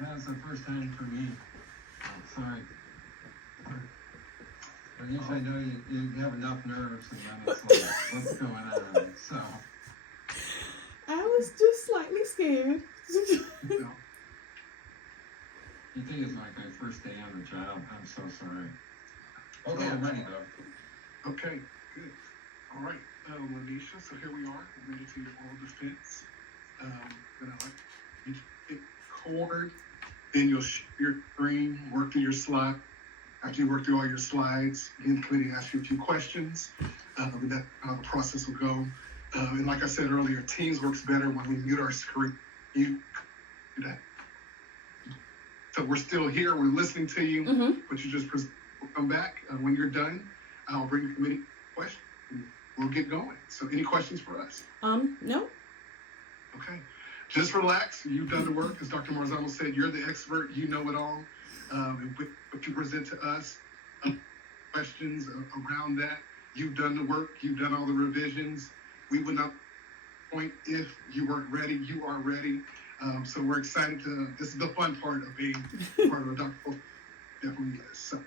That's the first time for me. Oh, sorry. But usually I know you have enough nerves and then it's like, what's going on? So. I was just slightly scared. No. You think it's like my first day on the job. I'm so sorry. Okay, I'm ready though. Okay, good. All right, Lanesha, so here we are, ready to your oral defense. Then I like you to hit record, then you'll share your screen, work through your slide. After you work through all your slides, then the committee asks you a few questions. And that's how the process will go. And like I said earlier, Teams works better when we mute our screen. You do that. So we're still here, we're listening to you, but you just come back. When you're done, I'll bring the committee questions and we'll get going. So any questions for us? No. Okay. Just relax. You've done the work. As Dr. Marzano said, you're the expert. You know it all. And what you present to us, questions around that. You've done the work. You've done all the revisions. We would not point if you weren't ready. You are ready. So we're excited to, this is the fun part of being part of a Dr. Definitely is. So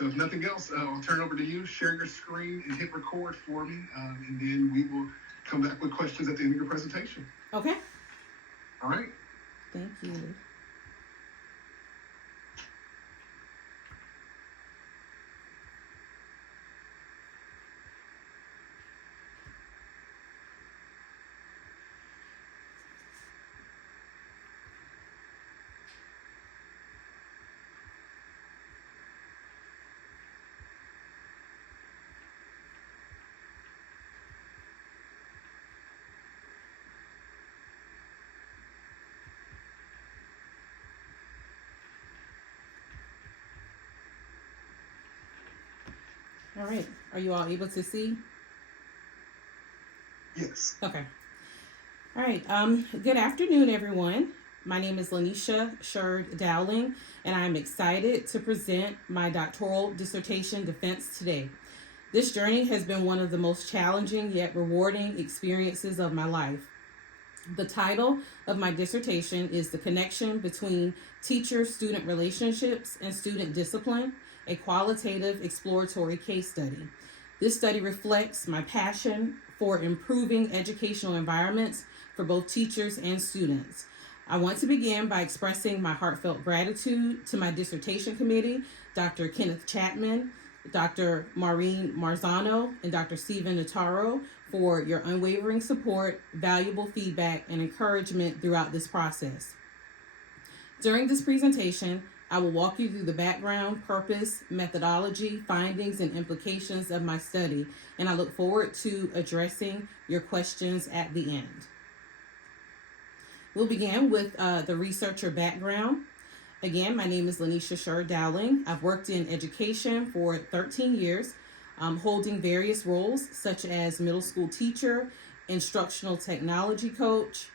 if nothing else, I'll turn it over to you. Share your screen and hit record for me. And then we will come back with questions at the end of your presentation. Okay. All right. Thank you. All right. Are you all able to see? Yes. Okay. All right. Good afternoon, everyone. My name is Lanesha Sherd Dowling, and I'm excited to present my doctoral dissertation defense today. This journey has been one of the most challenging yet rewarding experiences of my life. The title of my dissertation is The Connection Between Teacher-Student Relationships and Student Discipline, a qualitative exploratory case study. This study reflects my passion for improving educational environments for both teachers and students. I want to begin by expressing my heartfelt gratitude to my dissertation committee, Dr. Kenneth Chapman, Dr. Maureen Marzano, and Dr. Stephen Notaro for your unwavering support, valuable feedback, and encouragement throughout this process. During this presentation, I will walk you through the background, purpose, methodology, findings, and implications of my study, and I look forward to addressing your questions at the end. We'll begin with the researcher background. Again, my name is Lanesha Sherd Dowling. I've worked in education for 13 years, holding various roles such as middle school teacher, instructional technology coach,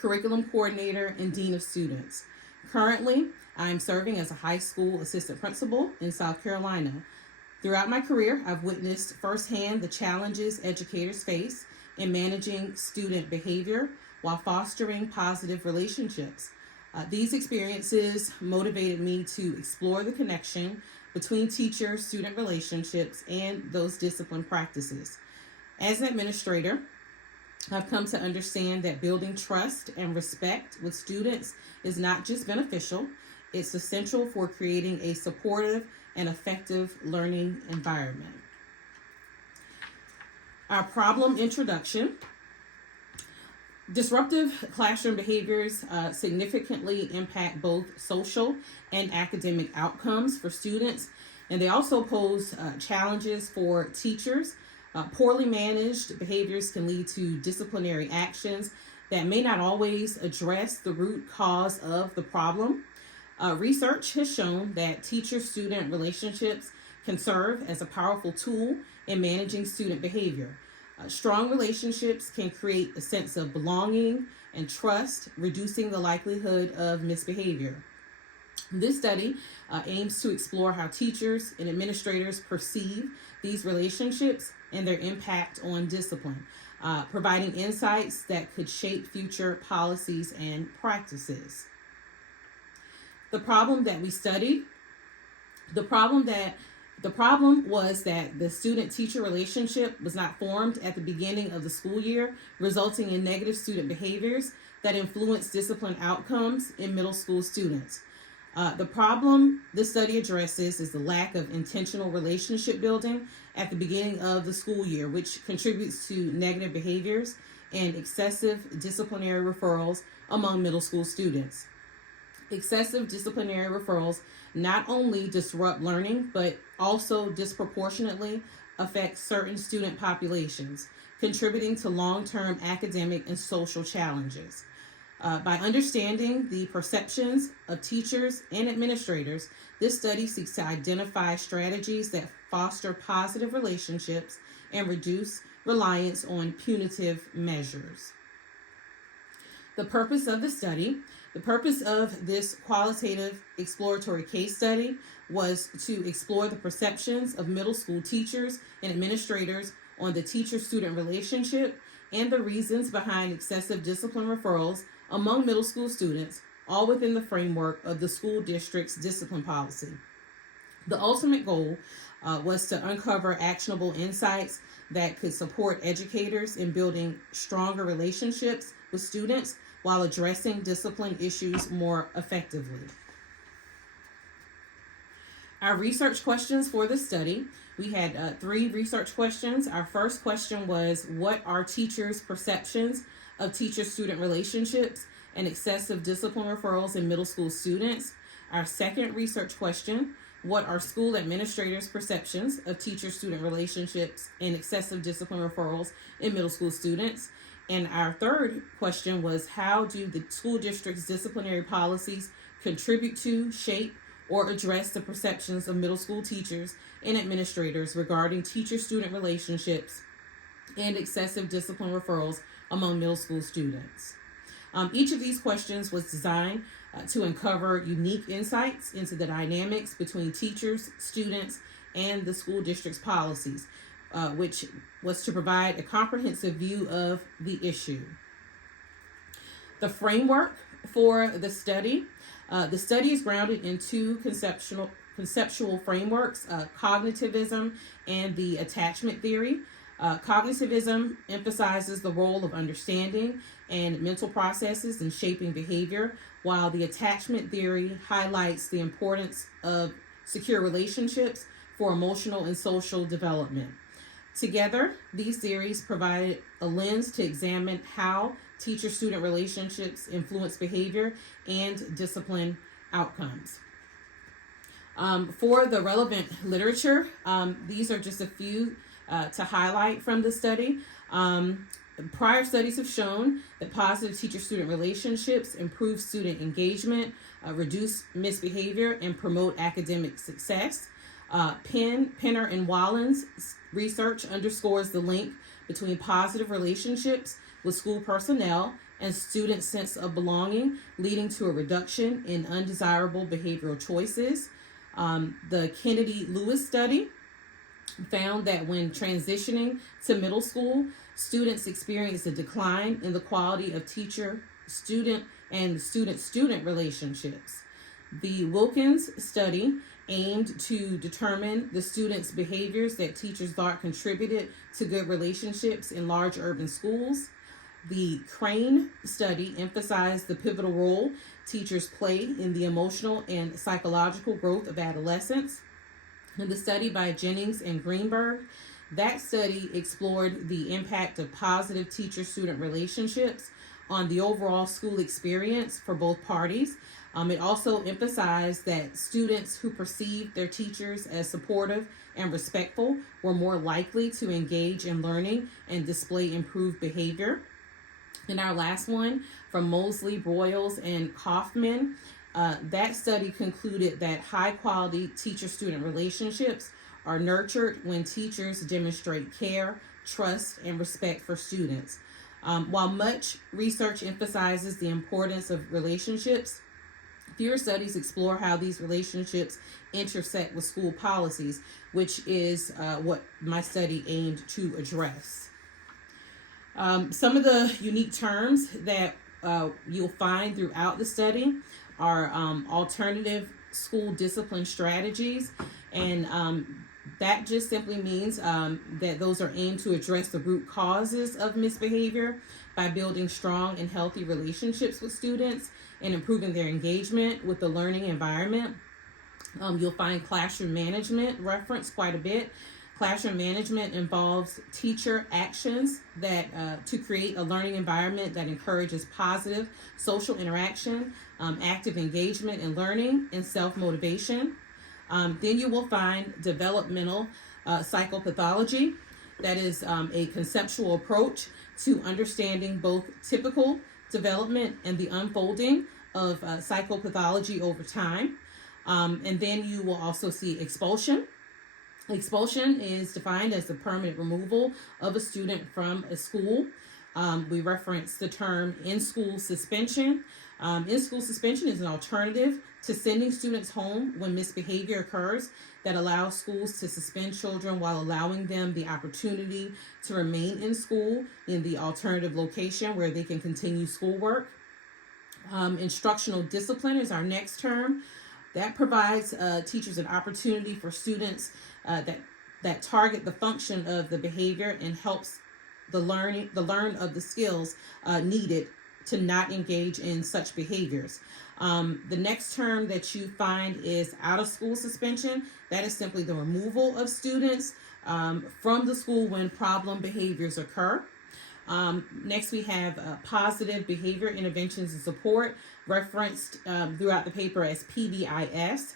curriculum coordinator, and dean of students. Currently, I'm serving as a high school assistant principal in South Carolina. Throughout my career, I've witnessed firsthand the challenges educators face in managing student behavior while fostering positive relationships. These experiences motivated me to explore the connection between teacher-student relationships and those discipline practices. As an administrator, I've come to understand that building trust and respect with students is not just beneficial, it's essential for creating a supportive and effective learning environment. Our problem introduction. Disruptive classroom behaviors significantly impact both social and academic outcomes for students, and they also pose challenges for teachers. Poorly managed behaviors can lead to disciplinary actions that may not always address the root cause of the problem. Research has shown that teacher-student relationships can serve as a powerful tool in managing student behavior. Strong relationships can create a sense of belonging and trust, reducing the likelihood of misbehavior. This study aims to explore how teachers and administrators perceive these relationships and their impact on discipline, providing insights that could shape future policies and practices. The problem that we studied, the problem was that the student-teacher relationship was not formed at the beginning of the school year, resulting in negative student behaviors that influence discipline outcomes in middle school students. The problem this study addresses is the lack of intentional relationship building at the beginning of the school year, which contributes to negative behaviors and excessive disciplinary referrals among middle school students. Excessive disciplinary referrals not only disrupt learning, but also disproportionately affect certain student populations, contributing to long-term academic and social challenges. By understanding the perceptions of teachers and administrators, this study seeks to identify strategies that foster positive relationships and reduce reliance on punitive measures. The purpose of the study. The purpose of this qualitative exploratory case study was to explore the perceptions of middle school teachers and administrators on the teacher-student relationship and the reasons behind excessive discipline referrals among middle school students, all within the framework of the school district's discipline policy. The ultimate goal was to uncover actionable insights that could support educators in building stronger relationships with students while addressing discipline issues more effectively. Our research questions for the study. We had 3 research questions. Our first question was, what are teachers' perceptions of teacher-student relationships and excessive discipline referrals in middle school students? Our second research question, what are school administrators' perceptions of teacher-student relationships and excessive discipline referrals in middle school students? And our third question was, how do the school district's disciplinary policies contribute to, shape, or address the perceptions of middle school teachers and administrators regarding teacher-student relationships and excessive discipline referrals among middle school students? Each of these questions was designed to uncover unique insights into the dynamics between teachers, students, and the school district's policies, which was to provide a comprehensive view of the issue. The framework for the study. The study is grounded in 2 conceptual frameworks, cognitivism and the attachment theory. Cognitivism emphasizes the role of understanding and mental processes in shaping behavior, while the attachment theory highlights the importance of secure relationships for emotional and social development. Together, these theories provide a lens to examine how teacher-student relationships influence behavior and discipline outcomes. For the relevant literature, these are just a few to highlight from the study. Prior studies have shown that positive teacher-student relationships improve student engagement, reduce misbehavior, and promote academic success. Penner and Wallen's research underscores the link between positive relationships with school personnel and students' sense of belonging, leading to a reduction in undesirable behavioral choices. The Kennedy-Lewis study found that when transitioning to middle school, students experience a decline in the quality of teacher-student and student-student relationships. The Wilkins study aimed to determine the students' behaviors that teachers thought contributed to good relationships in large urban schools. The Crane study emphasized the pivotal role teachers play in the emotional and psychological growth of adolescents. And the study by Jennings and Greenberg, that study explored the impact of positive teacher-student relationships on the overall school experience for both parties. It also emphasized that students who perceived their teachers as supportive and respectful were more likely to engage in learning and display improved behavior. And our last one, from Mosley, Broyles, and Kaufman, that study concluded that high-quality teacher-student relationships are nurtured when teachers demonstrate care, trust, and respect for students. While much research emphasizes the importance of relationships, fewer studies explore how these relationships intersect with school policies, which is what my study aimed to address. Some of the unique terms that you'll find throughout the study. are alternative school discipline strategies, and that just simply means that those are aimed to address the root causes of misbehavior by building strong and healthy relationships with students and improving their engagement with the learning environment. You'll find classroom management referenced quite a bit. Classroom management involves teacher actions that to create a learning environment that encourages positive social interaction, active engagement in learning, and self-motivation. Then you will find developmental psychopathology. That is a conceptual approach to understanding both typical development and the unfolding of psychopathology over time. And then you will also see expulsion. Expulsion is defined as the permanent removal of a student from a school. We reference the term in-school suspension. In-school suspension is an alternative to sending students home when misbehavior occurs that allows schools to suspend children while allowing them the opportunity to remain in school in the alternative location where they can continue schoolwork. Instructional discipline is our next term. That provides teachers an opportunity for students that target the function of the behavior and helps the learn of the skills needed to not engage in such behaviors. The next term that you find is out of school suspension. That is simply the removal of students from the school when problem behaviors occur. Next, we have positive behavior interventions and support, referenced throughout the paper as PBIS.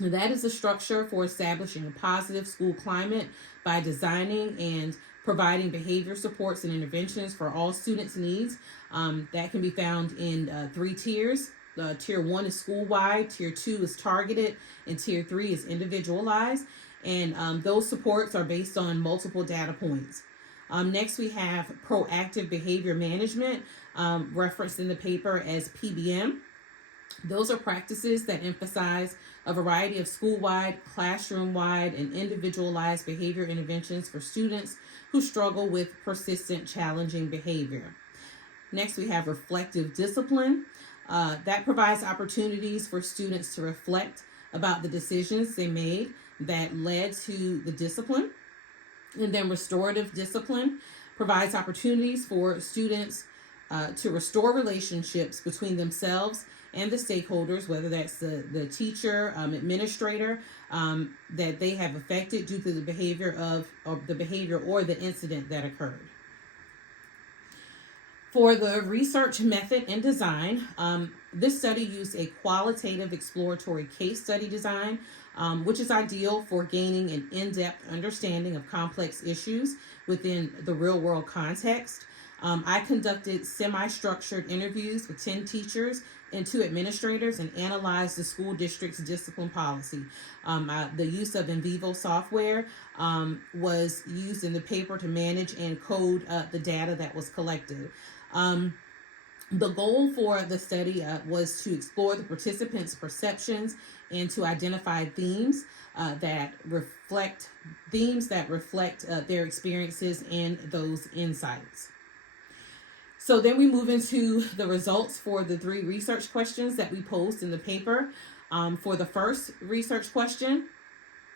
That is a structure for establishing a positive school climate by designing and providing behavior supports and interventions for all students' needs. That can be found in 3 tiers. Tier 1 is school-wide, Tier 2 is targeted, and Tier 3 is individualized. And those supports are based on multiple data points. Next, we have proactive behavior management, referenced in the paper as PBM. Those are practices that emphasize a variety of school-wide, classroom-wide, and individualized behavior interventions for students who struggle with persistent, challenging behavior. Next, we have reflective discipline. That provides opportunities for students to reflect about the decisions they made that led to the discipline. And then restorative discipline provides opportunities for students to restore relationships between themselves and the stakeholders, whether that's the teacher, administrator, that they have affected due to the behavior of the behavior or the incident that occurred. For the research method and design, this study used a qualitative exploratory case study design, which is ideal for gaining an in-depth understanding of complex issues within the real-world context. I conducted semi-structured interviews with 10 teachers and 2 administrators and analyzed the school district's discipline policy. The use of in vivo software was used in the paper to manage and code the data that was collected. The goal for the study was to explore the participants' perceptions and to identify themes that reflect their experiences and those insights. So then we move into the results for the 3 research questions that we posed in the paper. For the first research question,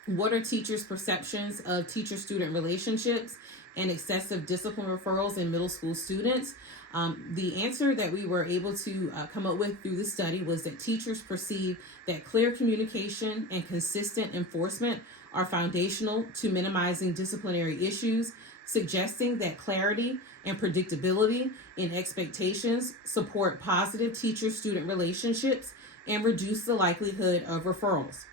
what are teachers' perceptions of teacher-student relationships and excessive discipline referrals in middle school students? The answer that we were able to come up with through the study was that teachers perceive that clear communication and consistent enforcement are foundational to minimizing disciplinary issues, suggesting that clarity and predictability in expectations support positive teacher-student relationships and reduce the likelihood of referrals.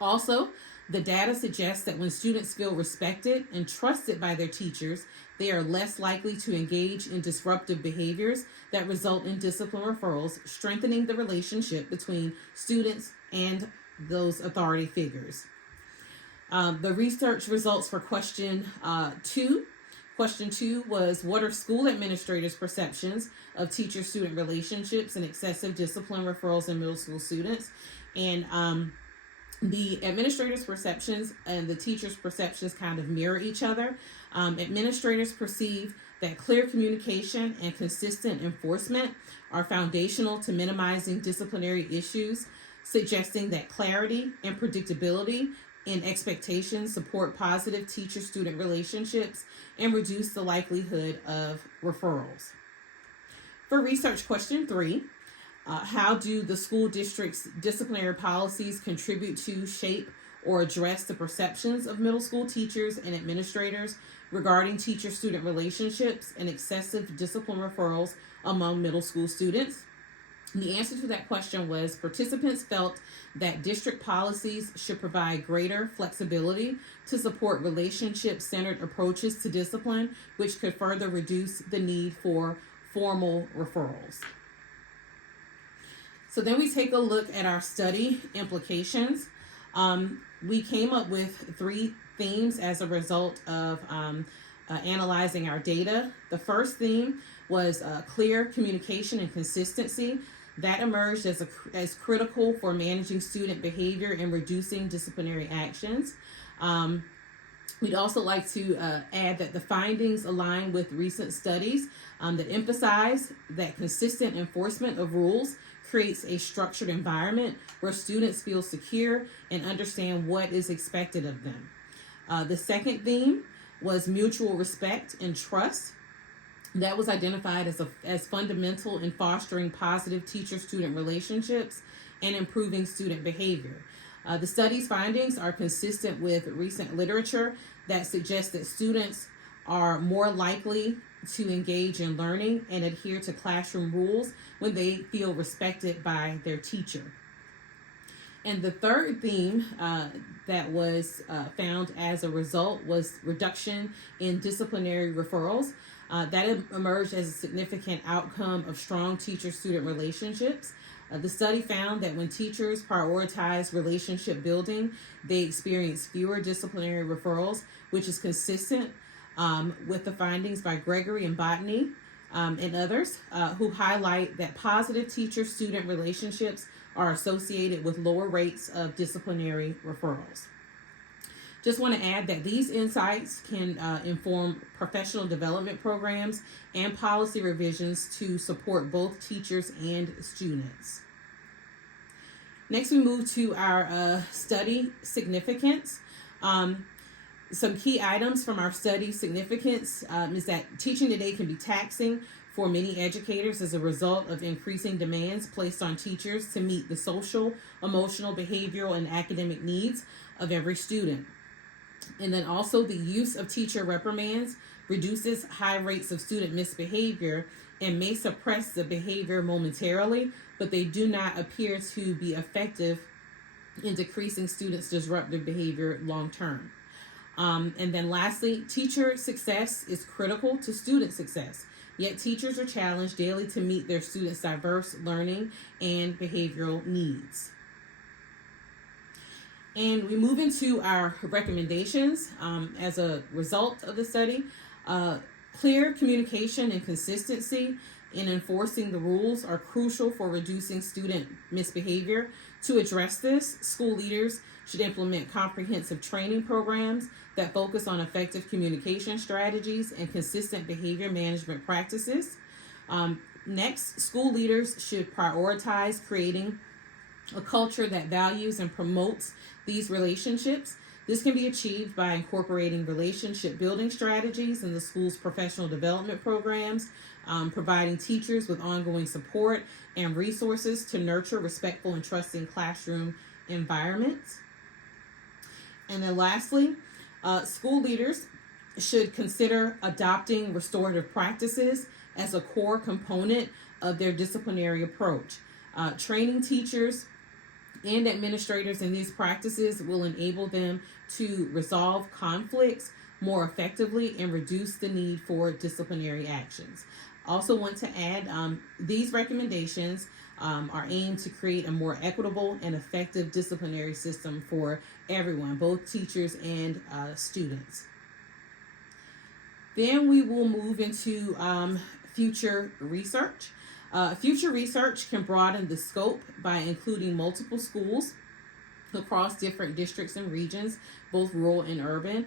Also, the data suggests that when students feel respected and trusted by their teachers, they are less likely to engage in disruptive behaviors that result in discipline referrals, strengthening the relationship between students and those authority figures. The research results for question 2. Question 2 was, what are school administrators' perceptions of teacher-student relationships and excessive discipline referrals in middle school students? And the administrators' perceptions and the teachers' perceptions kind of mirror each other. Administrators perceive that clear communication and consistent enforcement are foundational to minimizing disciplinary issues, suggesting that clarity and predictability in expectations support positive teacher-student relationships and reduce the likelihood of referrals. For research question 3, how do the school district's disciplinary policies contribute to, shape, or address the perceptions of middle school teachers and administrators regarding teacher-student relationships and excessive discipline referrals among middle school students? The answer to that question was participants felt that district policies should provide greater flexibility to support relationship-centered approaches to discipline, which could further reduce the need for formal referrals. So then we take a look at our study implications. We came up with 3 themes as a result of analyzing our data. The first theme was clear communication and consistency. That emerged as critical for managing student behavior and reducing disciplinary actions. We'd also like to add that the findings align with recent studies that emphasize that consistent enforcement of rules creates a structured environment where students feel secure and understand what is expected of them. The second theme was mutual respect and trust. That was identified as fundamental in fostering positive teacher-student relationships and improving student behavior. The study's findings are consistent with recent literature that suggests that students are more likely to engage in learning and adhere to classroom rules when they feel respected by their teacher. And the third theme that was found as a result was reduction in disciplinary referrals. That emerged as a significant outcome of strong teacher-student relationships. The study found that when teachers prioritize relationship building, they experience fewer disciplinary referrals, which is consistent with the findings by Gregory and Botany and others who highlight that positive teacher-student relationships are associated with lower rates of disciplinary referrals. Just want to add that these insights can inform professional development programs and policy revisions to support both teachers and students. Next, we move to our study significance. Some key items from our study significance is that teaching today can be taxing for many educators as a result of increasing demands placed on teachers to meet the social, emotional, behavioral, and academic needs of every student. And then also the use of teacher reprimands reduces high rates of student misbehavior and may suppress the behavior momentarily, but they do not appear to be effective in decreasing students' disruptive behavior long term. And then lastly, teacher success is critical to student success, yet teachers are challenged daily to meet their students' diverse learning and behavioral needs. And we move into our recommendations as a result of the study. Clear communication and consistency in enforcing the rules are crucial for reducing student misbehavior. To address this, school leaders should implement comprehensive training programs that focus on effective communication strategies and consistent behavior management practices. Next, school leaders should prioritize creating a culture that values and promotes these relationships. This can be achieved by incorporating relationship building strategies in the school's professional development programs, providing teachers with ongoing support and resources to nurture respectful and trusting classroom environments. And then lastly, school leaders should consider adopting restorative practices as a core component of their disciplinary approach. Training teachers and administrators in these practices will enable them to resolve conflicts more effectively and reduce the need for disciplinary actions. Also want to add, these recommendations are aimed to create a more equitable and effective disciplinary system for everyone, both teachers and students. Then we will move into future research. Future research can broaden the scope by including multiple schools across different districts and regions, both rural and urban.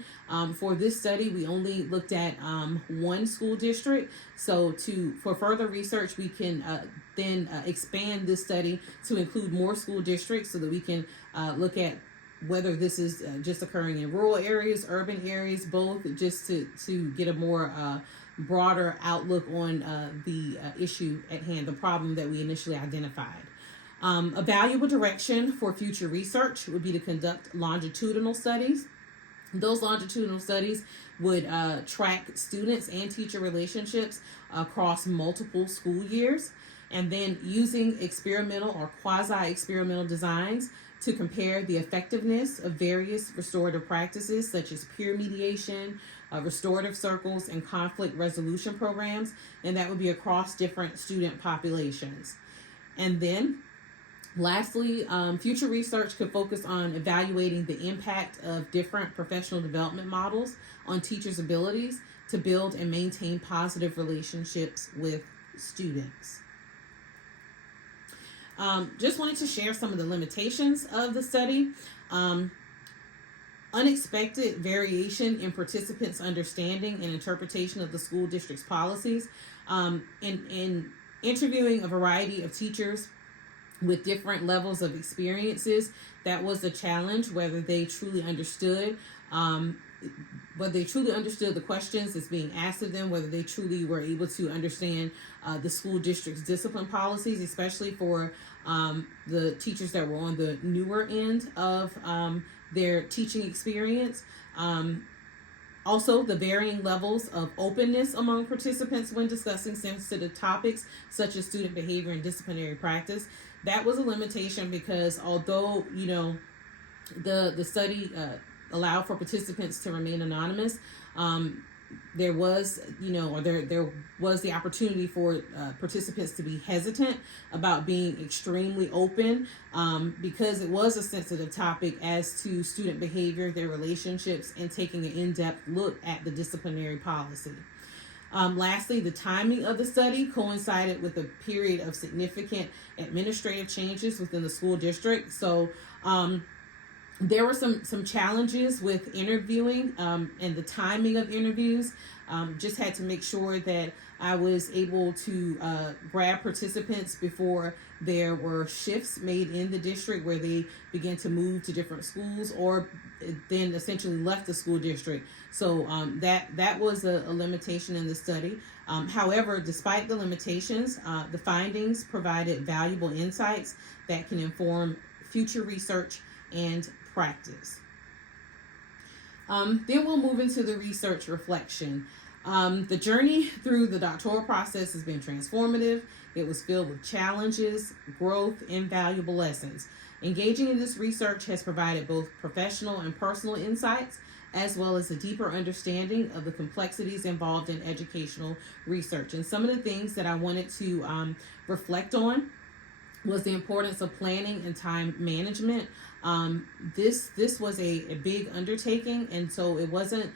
For this study, we only looked at one school district. So for further research, we can then expand this study to include more school districts so that we can look at whether this is just occurring in rural areas, urban areas, both, just to get a more broader outlook on the issue at hand, the problem that we initially identified. A valuable direction for future research would be to conduct longitudinal studies. Those longitudinal studies would track students and teacher relationships across multiple school years, and then using experimental or quasi-experimental designs to compare the effectiveness of various restorative practices such as peer mediation, restorative circles, and conflict resolution programs, and that would be across different student populations. And then lastly, future research could focus on evaluating the impact of different professional development models on teachers' abilities to build and maintain positive relationships with students. Just wanted to share some of the limitations of the study. Unexpected variation in participants' understanding and interpretation of the school district's policies. In interviewing a variety of teachers with different levels of experiences, that was a challenge, whether they truly understood the questions that's being asked of them, whether they truly were able to understand the school district's discipline policies, especially for the teachers that were on the newer end of their teaching experience. Also, the varying levels of openness among participants when discussing sensitive topics such as student behavior and disciplinary practice. That was a limitation because although, the study allowed for participants to remain anonymous, there was the opportunity for participants to be hesitant about being extremely open because it was a sensitive topic as to student behavior, their relationships, and taking an in-depth look at the disciplinary policy. Lastly, the timing of the study coincided with a period of significant administrative changes within the school district. So there were some challenges with interviewing and the timing of interviews. Just had to make sure that I was able to grab participants before there were shifts made in the district where they began to move to different schools or then essentially left the school district. So that was a limitation in the study. However, despite the limitations, the findings provided valuable insights that can inform future research and practice. Then we'll move into the research reflection. The journey through the doctoral process has been transformative. It was filled with challenges, growth, and valuable lessons. Engaging in this research has provided both professional and personal insights, as well as a deeper understanding of the complexities involved in educational research. And some of the things that I wanted to reflect on was the importance of planning and time management. This was a big undertaking, and so it wasn't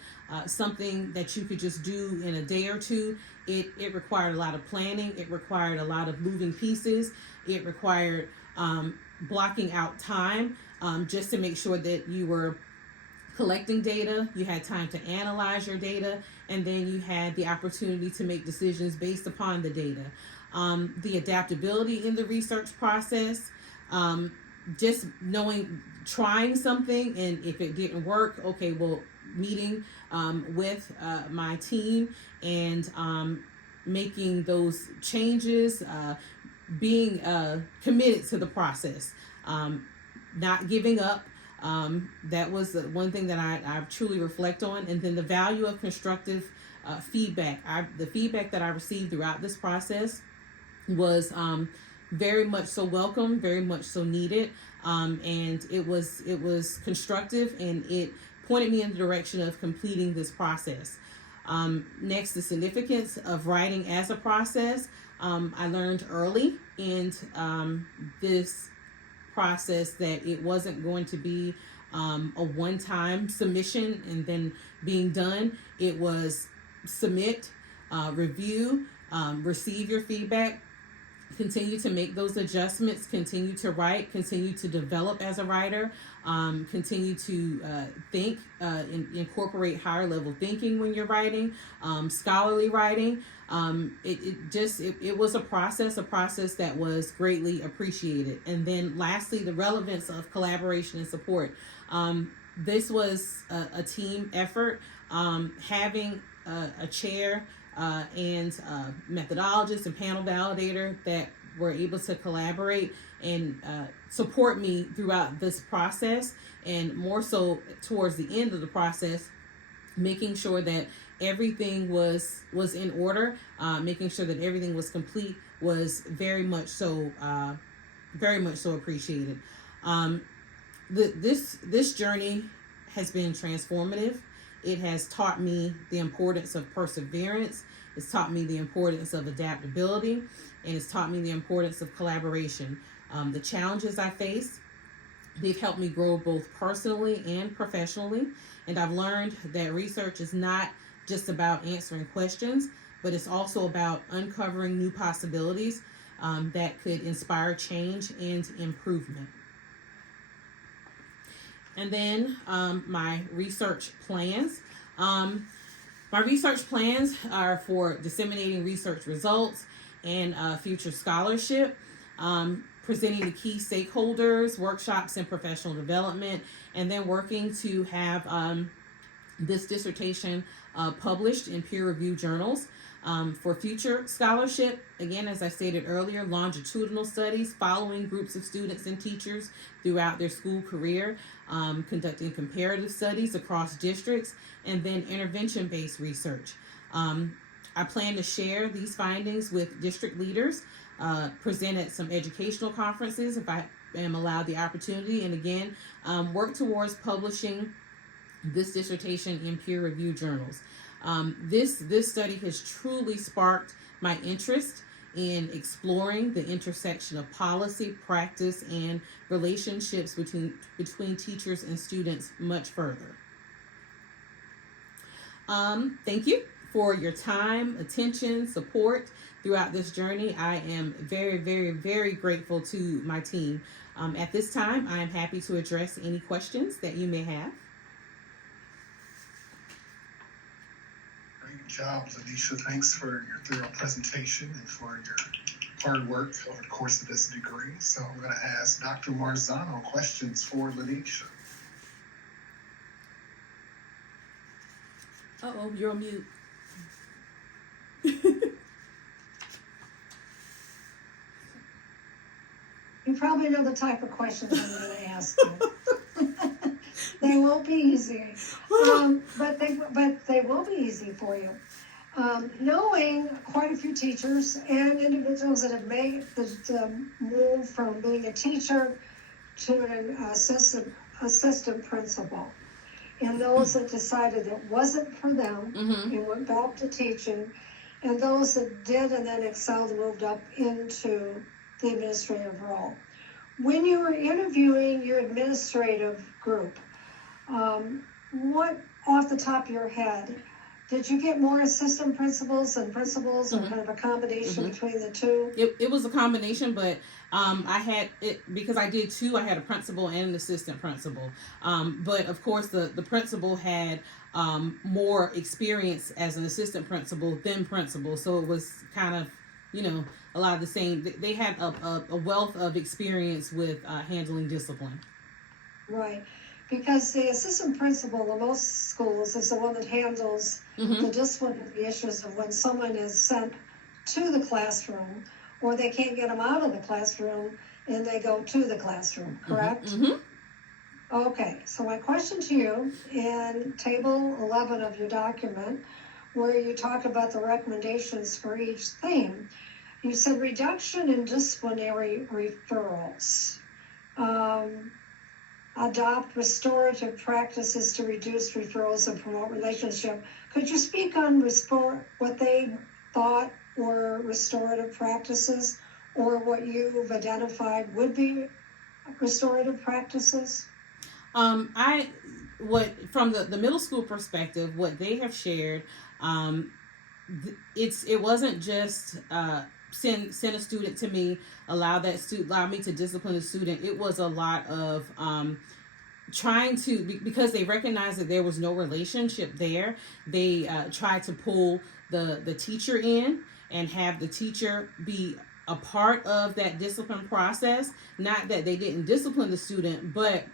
something that you could just do in a day or two. It required a lot of planning. It required a lot of moving pieces. It required blocking out time just to make sure that you were collecting data, you had time to analyze your data, and then you had the opportunity to make decisions based upon the data. The adaptability in the research process, just knowing, trying something, and if it didn't work, okay, well, meeting with my team and making those changes, being committed to the process, not giving up. That was the one thing that I truly reflect on. And then the value of constructive feedback. The feedback that I received throughout this process was very much so welcome, very much so needed, and it was constructive, and it pointed me in the direction of completing this process. Next, the significance of writing as a process. I learned early in this process that it wasn't going to be a one-time submission and then being done. It was submit, review, receive your feedback, continue to make those adjustments, continue to write, continue to develop as a writer, continue to think, incorporate higher level thinking when you're writing, scholarly writing. It was a process that was greatly appreciated. And then lastly, the relevance of collaboration and support. This was a team effort. Having a chair and methodologist and panel validator that were able to collaborate and support me throughout this process, and more so towards the end of the process, making sure that everything was in order, making sure that everything was complete, was very much so appreciated. This journey has been transformative. It has taught me the importance of perseverance. It's taught me the importance of adaptability, and it's taught me the importance of collaboration. The challenges I face, they've helped me grow both personally and professionally. And I've learned that research is not just about answering questions, but it's also about uncovering new possibilities that could inspire change and improvement. And then my research plans. My research plans are for disseminating research results and future scholarship, presenting to key stakeholders, workshops, and professional development, and then working to have this dissertation published in peer-reviewed journals. For future scholarship, again, as I stated earlier, longitudinal studies following groups of students and teachers throughout their school career, conducting comparative studies across districts, and then intervention-based research. I plan to share these findings with district leaders, present at some educational conferences if I am allowed the opportunity, and again, work towards publishing this dissertation in peer-reviewed journals. This study has truly sparked my interest in exploring the intersection of policy, practice, and relationships between teachers and students much further. Thank you for your time, attention, support throughout this journey. I am very, very, very grateful to my team. At this time, I am happy to address any questions that you may have. Great job, Lanesha. Thanks for your thorough presentation and for your hard work over the course of this degree. So I'm going to ask Dr. Marzano questions for Lanesha. Uh-oh, you're on mute. You probably know the type of questions I'm going to ask you. They won't be easy, but they will be easy for you. Knowing quite a few teachers and individuals that have made the move from being a teacher to an assistant principal, and those that decided it wasn't for them and went back to teaching, and those that did and then excelled and moved up into the administrative role. When you were interviewing your administrative group, what, off the top of your head, did you get more assistant principals and principals, or kind of a combination between the two? It was a combination, but I had it because I did two. I had a principal and an assistant principal. But of course, the principal had more experience as an assistant principal than principal, so it was kind of, a lot of the same. They had a wealth of experience with handling discipline. Right. Because the assistant principal in most schools is the one that handles the disciplinary issues of when someone is sent to the classroom, or they can't get them out of the classroom and they go to the classroom, correct? Okay, so my question to you, in table 11 of your document, where you talk about the recommendations for each theme, you said reduction in disciplinary referrals. Adopt restorative practices to reduce referrals and promote relationship. Could you speak on what they thought were restorative practices, or what you've identified would be restorative practices? From the middle school perspective, what they have shared, it wasn't just send a student to me, allow me to discipline a student. It was a lot of trying to, because they recognized that there was no relationship there. They tried to pull the teacher in and have the teacher be a part of that discipline process. Not that they didn't discipline the student, but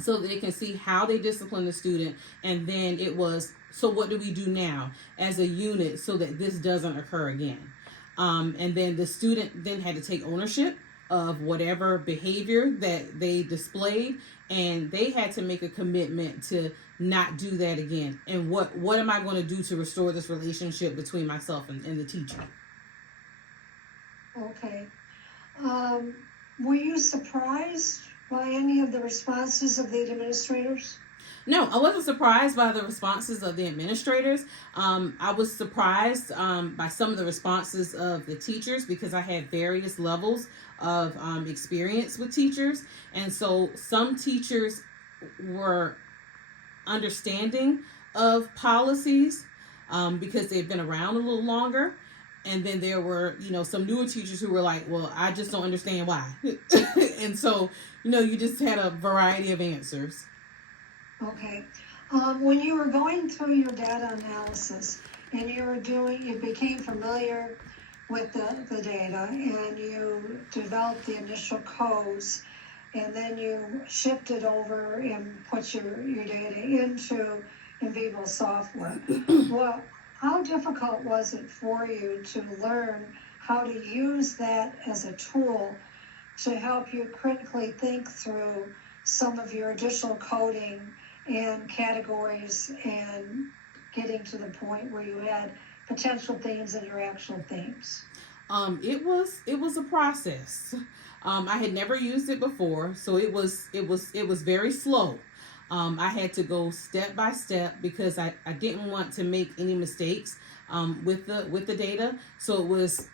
so that they can see how they discipline the student. And then it was, so what do we do now as a unit so that this doesn't occur again? And then the student then had to take ownership of whatever behavior that they displayed, and they had to make a commitment to not do that again. And what am I going to do to restore this relationship between myself and the teacher? Okay. Were you surprised by any of the responses of the administrators? No, I wasn't surprised by the responses of the administrators. I was surprised by some of the responses of the teachers, because I had various levels of experience with teachers. And so some teachers were understanding of policies because they've been around a little longer. And then there were, some newer teachers who were like, well, I just don't understand why. And so, you just had a variety of answers. Okay. When you were going through your data analysis and you became familiar with the data, and you developed the initial codes, and then you shifted over and put your data into in vivo software. Well, how difficult was it for you to learn how to use that as a tool to help you critically think through some of your additional coding and categories and getting to the point where you had potential themes and your actual themes? It was a process. I had never used it before, so it was very slow. I had to go step by step because I didn't want to make any mistakes with the data. So it was,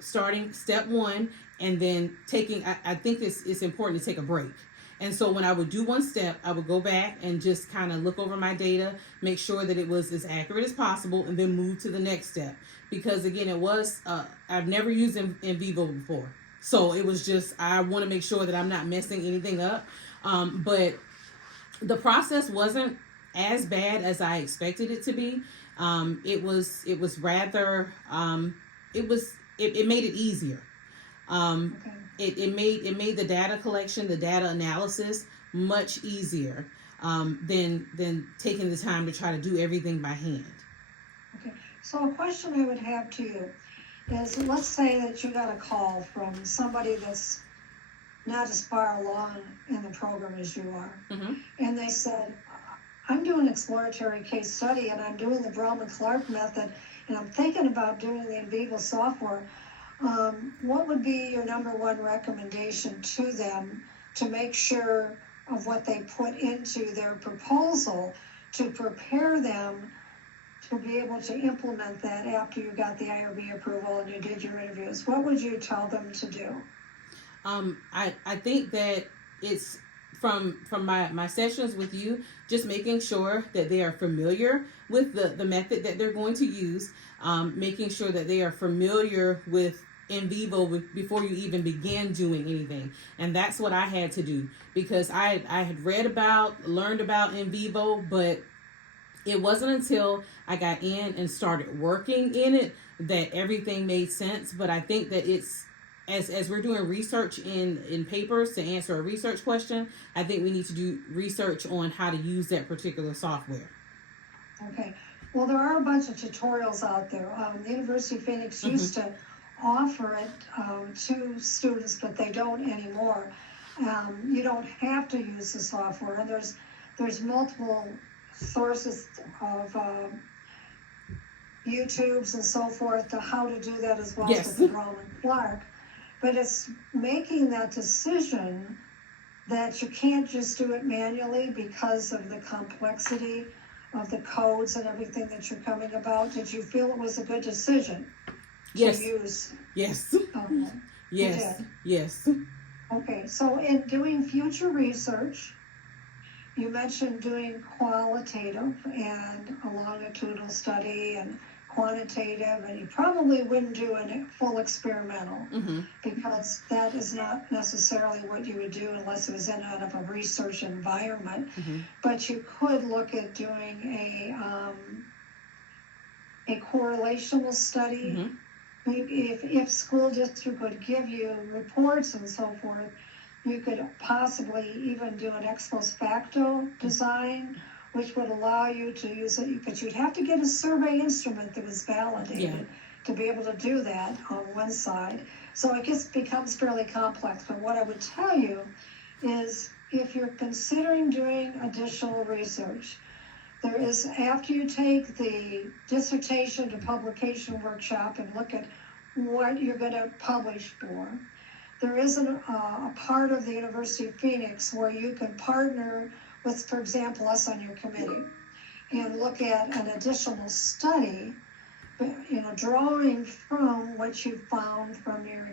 starting step one and then taking, I think it's important to take a break. And so when I would do one step, I would go back and just kind of look over my data, make sure that it was as accurate as possible, and then move to the next step. Because again, it was, I've never used in vivo before. So it was just, I want to make sure that I'm not messing anything up. But the process wasn't as bad as I expected it to be. It was rather, it made it easier. Okay. It made the data collection, the data analysis much easier than taking the time to try to do everything by hand. Okay. So a question I would have to you is, let's say that you got a call from somebody that's not as far along in the program as you are. Mm-hmm. And they said, I'm doing an exploratory case study and I'm doing the Bellman-Clark method and I'm thinking about doing the in vivo software. What would be your number one recommendation to them to make sure of what they put into their proposal to prepare them to be able to implement that after you got the IRB approval and you did your interviews? What would you tell them to do? I think that it's from my sessions with you, just making sure that they are familiar with the method that they're going to use, making sure that they are familiar with in vivo before you even begin doing anything. And that's what I had to do, because I had learned about in vivo, but it wasn't until I got in and started working in it that everything made sense. But I think that it's, as we're doing research in papers to answer a research question, I think we need to do research on how to use that particular software. Okay. Well, there are a bunch of tutorials out there. The University of Phoenix used to offer it to students, but they don't anymore. You don't have to use the software, and there's multiple sources of YouTubes and so forth to how to do that as well. Yes. With the Bellman-Clark. But it's making that decision that you can't just do it manually because of the complexity of the codes and everything that you're coming about. Did you feel it was a good decision Yes. to use? Yes. Yes. did. Yes. Okay, so in doing future research, you mentioned doing qualitative and a longitudinal study and quantitative, and you probably wouldn't do a full experimental Mm-hmm. because that is not necessarily what you would do unless it was in out of a research environment. Mm-hmm. But you could look at doing a correlational study. Mm-hmm. If school district would give you reports and so forth, you could possibly even do an ex post facto design, which would allow you to use it, but you'd have to get a survey instrument that was validated to be able to do that on one side. So it becomes fairly complex. But what I would tell you is if you're considering doing additional research, there is, after you take the dissertation to publication workshop and look at what you're going to publish for, there is a part of the University of Phoenix where you can partner with, for example, us on your committee and look at an additional study, drawing from what you found from your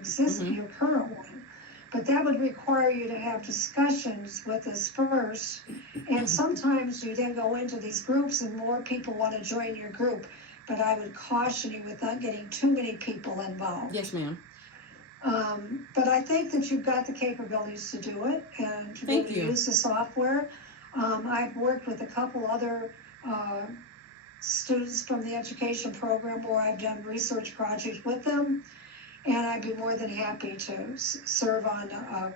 your current one. But that would require you to have discussions with us first. And sometimes you then go into these groups and more people want to join your group. But I would caution you with not getting too many people involved. Yes, ma'am. But I think that you've got the capabilities to do it and to be able to use the software. I've worked with a couple other students from the education program where I've done research projects with them. And I'd be more than happy to serve on a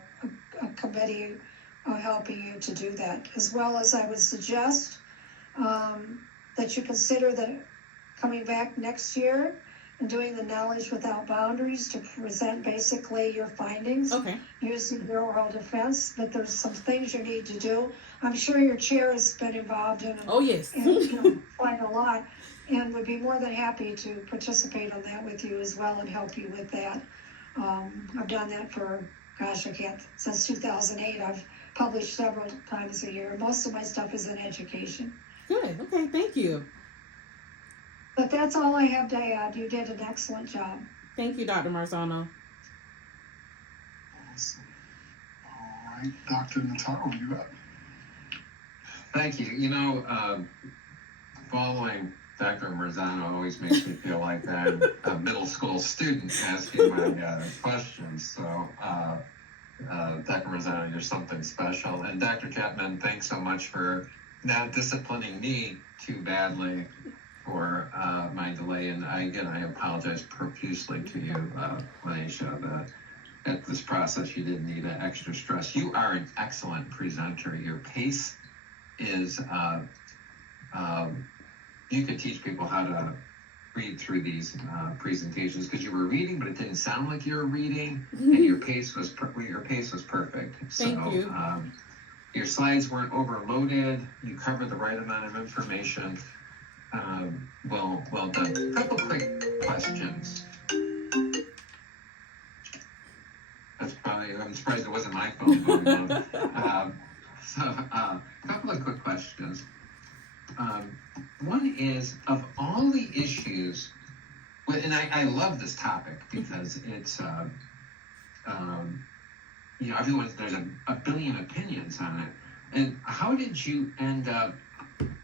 committee helping you to do that. As well as I would suggest that you consider coming back next year and doing the Knowledge Without Boundaries to present basically your findings using your oral defense. But there's some things you need to do. I'm sure your chair has been involved in and quite a lot, and would be more than happy to participate on that with you as well and help you with that. I've done that for, since 2008. I've published several times a year. Most of my stuff is in education. Good. Okay. Thank you. But that's all I have to add. You did an excellent job. Thank you, Dr. Marzano. Awesome. All right, Dr. Nataro, you up. Thank you. Following Dr. Marzano always makes me feel like I'm a middle school student asking my questions. So, Dr. Marzano, you're something special. And Dr. Chapman, thanks so much for not disciplining me too badly for my delay. And I apologize profusely to you, Lanesha, that at this process you didn't need an extra stress. You are an excellent presenter. Your pace is, you could teach people how to read through these presentations because you were reading, but it didn't sound like you were reading, and your pace was perfect. Thank you. Your slides weren't overloaded. You covered the right amount of information. Well done. A couple quick questions. I'm surprised it wasn't my phone going on. A couple of quick questions. One is, of all the issues, and I love this topic because it's, there's a billion opinions on it. And how did you end up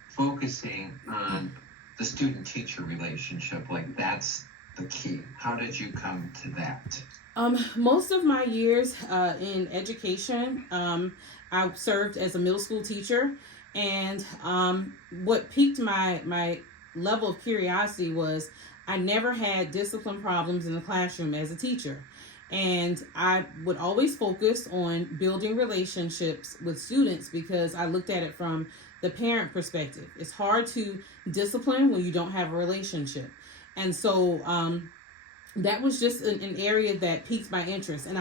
focusing on the student-teacher relationship? Like, that's the key. How did you come to that? Most of my years in education, I served as a middle school teacher, and what piqued my level of curiosity was I never had discipline problems in the classroom as a teacher, and I would always focus on building relationships with students because I looked at it from the parent perspective. It's hard to discipline when you don't have a relationship, and so that was just an area that piqued my interest. And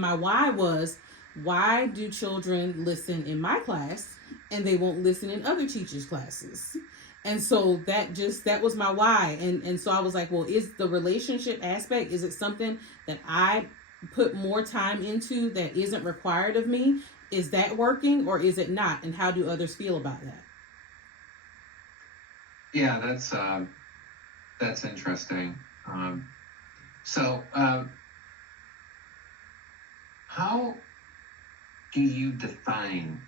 my why was, why do children listen in my class and they won't listen in other teachers' classes? And so that was my why. And so I was like, well, is the relationship aspect, is it something that I put more time into that isn't required of me? Is that working or is it not? And how do others feel about that? Yeah, that's interesting. So how do you define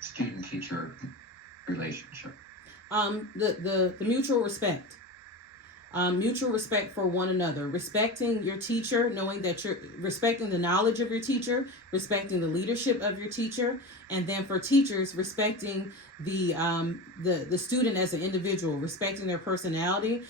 student-teacher relationship? The mutual respect. Mutual respect for one another, respecting your teacher, knowing that you're respecting the knowledge of your teacher, respecting the leadership of your teacher, and then for teachers, respecting the student as an individual, respecting their personality,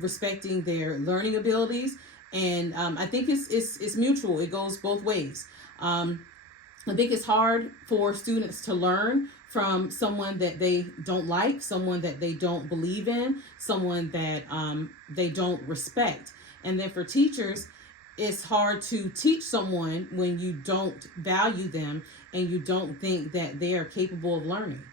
respecting their learning abilities, and I think it's mutual. It goes both ways. I think it's hard for students to learn from someone that they don't like, someone that they don't believe in, someone that they don't respect. And then for teachers, it's hard to teach someone when you don't value them and you don't think that they are capable of learning.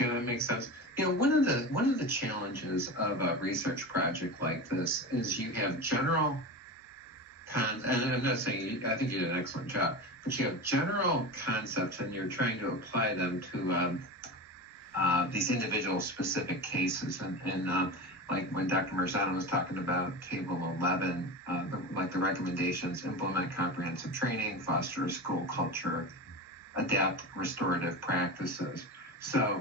Yeah, that makes sense. You know, one of the challenges of a research project like this is you have general and I'm not saying, I think you did an excellent job, but you have general concepts and you're trying to apply them to these individual specific cases. And like when Dr. Marzano was talking about Table 11, like the recommendations, implement comprehensive training, foster a school culture, adapt restorative practices. So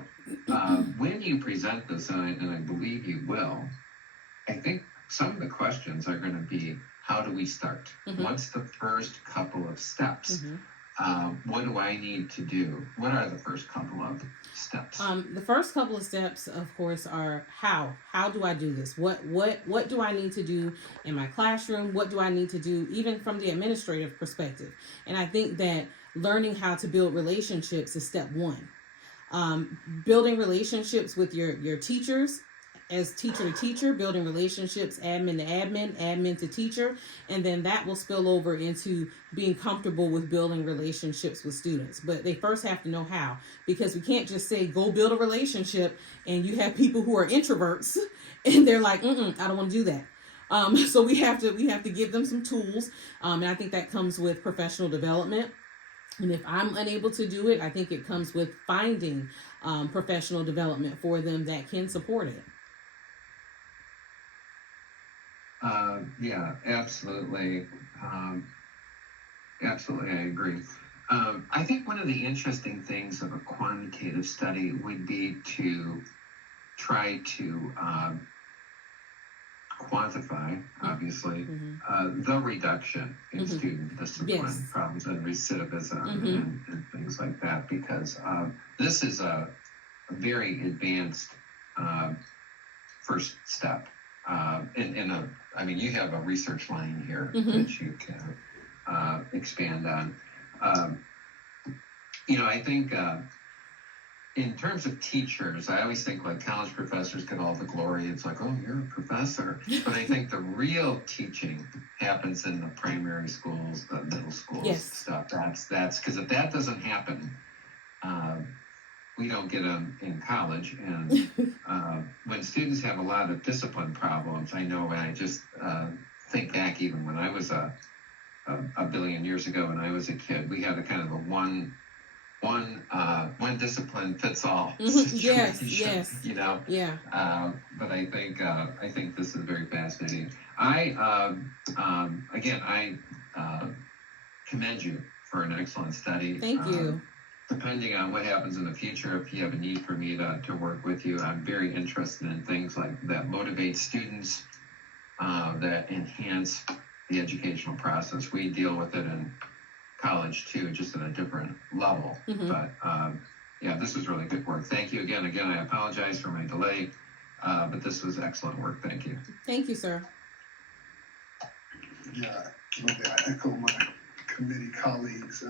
when you present this, and I believe you will, I think some of the questions are going to be, how do we start? Mm-hmm. What's the first couple of steps? Mm-hmm. What do I need to do? What are the first couple of steps? The first couple of steps, of course, are how. How do I do this? What do I need to do in my classroom? What do I need to do even from the administrative perspective? And I think that learning how to build relationships is step one. Building relationships with your teachers, as teacher to teacher, building relationships, admin to admin, admin to teacher, and then that will spill over into being comfortable with building relationships with students. But they first have to know how, because we can't just say, go build a relationship, and you have people who are introverts, and they're like, I don't want to do that. So we have to give them some tools, and I think that comes with professional development. And if I'm unable to do it, I think it comes with finding professional development for them that can support it. Yeah, absolutely. Absolutely, I agree. I think one of the interesting things of a quantitative study would be to try to quantify, obviously, the reduction in student discipline problems and recidivism and things like that, because this is a very advanced first step. I mean, you have a research line here that you can expand on. I think in terms of teachers, I always think like college professors get all the glory. It's like, oh, you're a professor. But I think the real teaching happens in the primary schools, the middle schools stuff. That's because if that doesn't happen, we don't get them in college. And when students have a lot of discipline problems, I know when I just think back even when I was a billion years ago when I was a kid, we had a kind of a one discipline fits all situation. Yes. Yeah. But I think this is very fascinating. I commend you for an excellent study. Thank you. Depending on what happens in the future, if you have a need for me to work with you, I'm very interested in things like that motivate students, that enhance the educational process. We deal with it in college too, just at a different level. But this was really good work. Thank you again. I apologize for my delay, but this was excellent work. Thank you. Thank you, sir. Yeah, I echo my committee colleagues.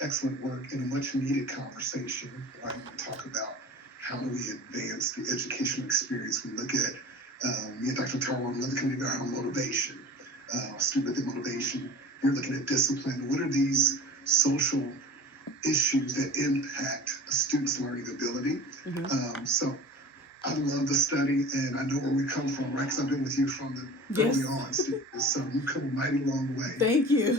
Excellent work and a much needed conversation. Right? We talk about how do we advance the educational experience. We look at me and Dr. Taro on another committee around motivation, student motivation. We're looking at discipline. What are these social issues that impact a student's learning ability? So I love the study, and I know where we come from, right? Because I've been with you from the early on, so you've come a mighty long way. Thank you.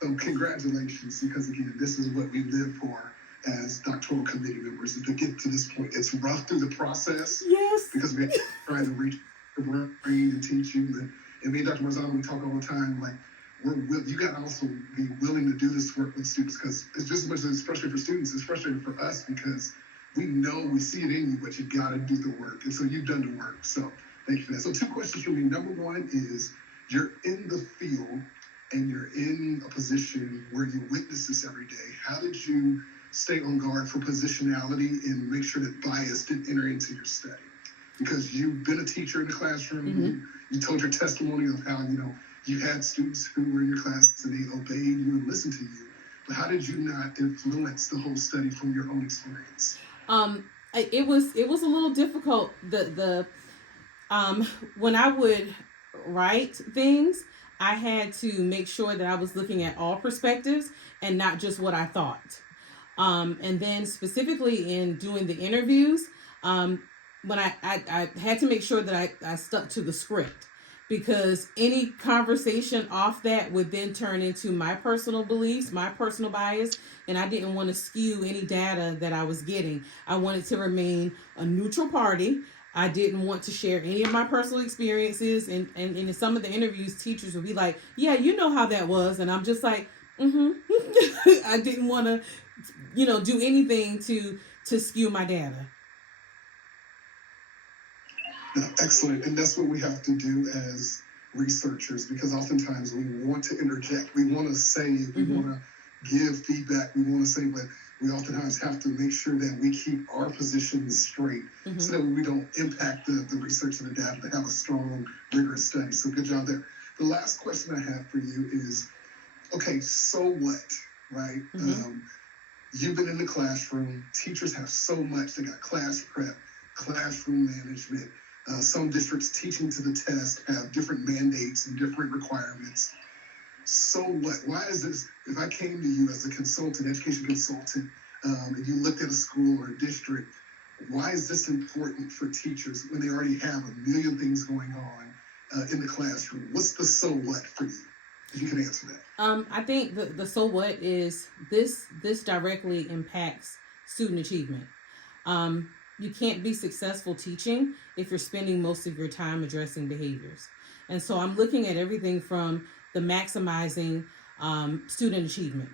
So congratulations, because again, this is what we live for as doctoral committee members, and to get to this point. It's rough through the process. Yes. Because we're trying to reach your brain and teach you. And me and Dr. Marzano, we talk all the time, like, you got to also be willing to do this work with students, because it's just as much as it's frustrating for students, it's frustrating for us, because we know, we see it in you, but you got to do the work. And so you've done the work. So thank you for that. So 2 questions for me. Number one is, you're in the field and you're in a position where you witness this every day. How did you stay on guard for positionality and make sure that bias didn't enter into your study? Because you've been a teacher in the classroom. Mm-hmm. You told your testimony of how, you had students who were in your class and they obeyed you and listened to you. But how did you not influence the whole study from your own experience? It was a little difficult. When I would write things, I had to make sure that I was looking at all perspectives and not just what I thought. And then specifically in doing the interviews, when I had to make sure that I stuck to the script, because any conversation off that would then turn into my personal beliefs, my personal bias, and I didn't want to skew any data that I was getting. I wanted to remain a neutral party. I didn't want to share any of my personal experiences, and in some of the interviews, teachers would be like, yeah, you know how that was, and I'm just like, I didn't want to, do anything to skew my data. Excellent. And that's what we have to do as researchers, because oftentimes we want to interject, we want to say, we want to give feedback, we want to say, but we oftentimes have to make sure that we keep our positions straight so that we don't impact the research and the data to have a strong, rigorous study. So good job there. The last question I have for you is, okay, so what, right? You've been in the classroom. Teachers have so much. They got class prep, classroom management. Some districts teaching to the test have different mandates and different requirements. So what? Why is this? If I came to you as a consultant, education consultant, and you looked at a school or a district, why is this important for teachers when they already have a million things going on in the classroom? What's the so what for you? If you can answer that. I think the so what is this directly impacts student achievement. You can't be successful teaching if you're spending most of your time addressing behaviors. And so I'm looking at everything from the maximizing student achievement,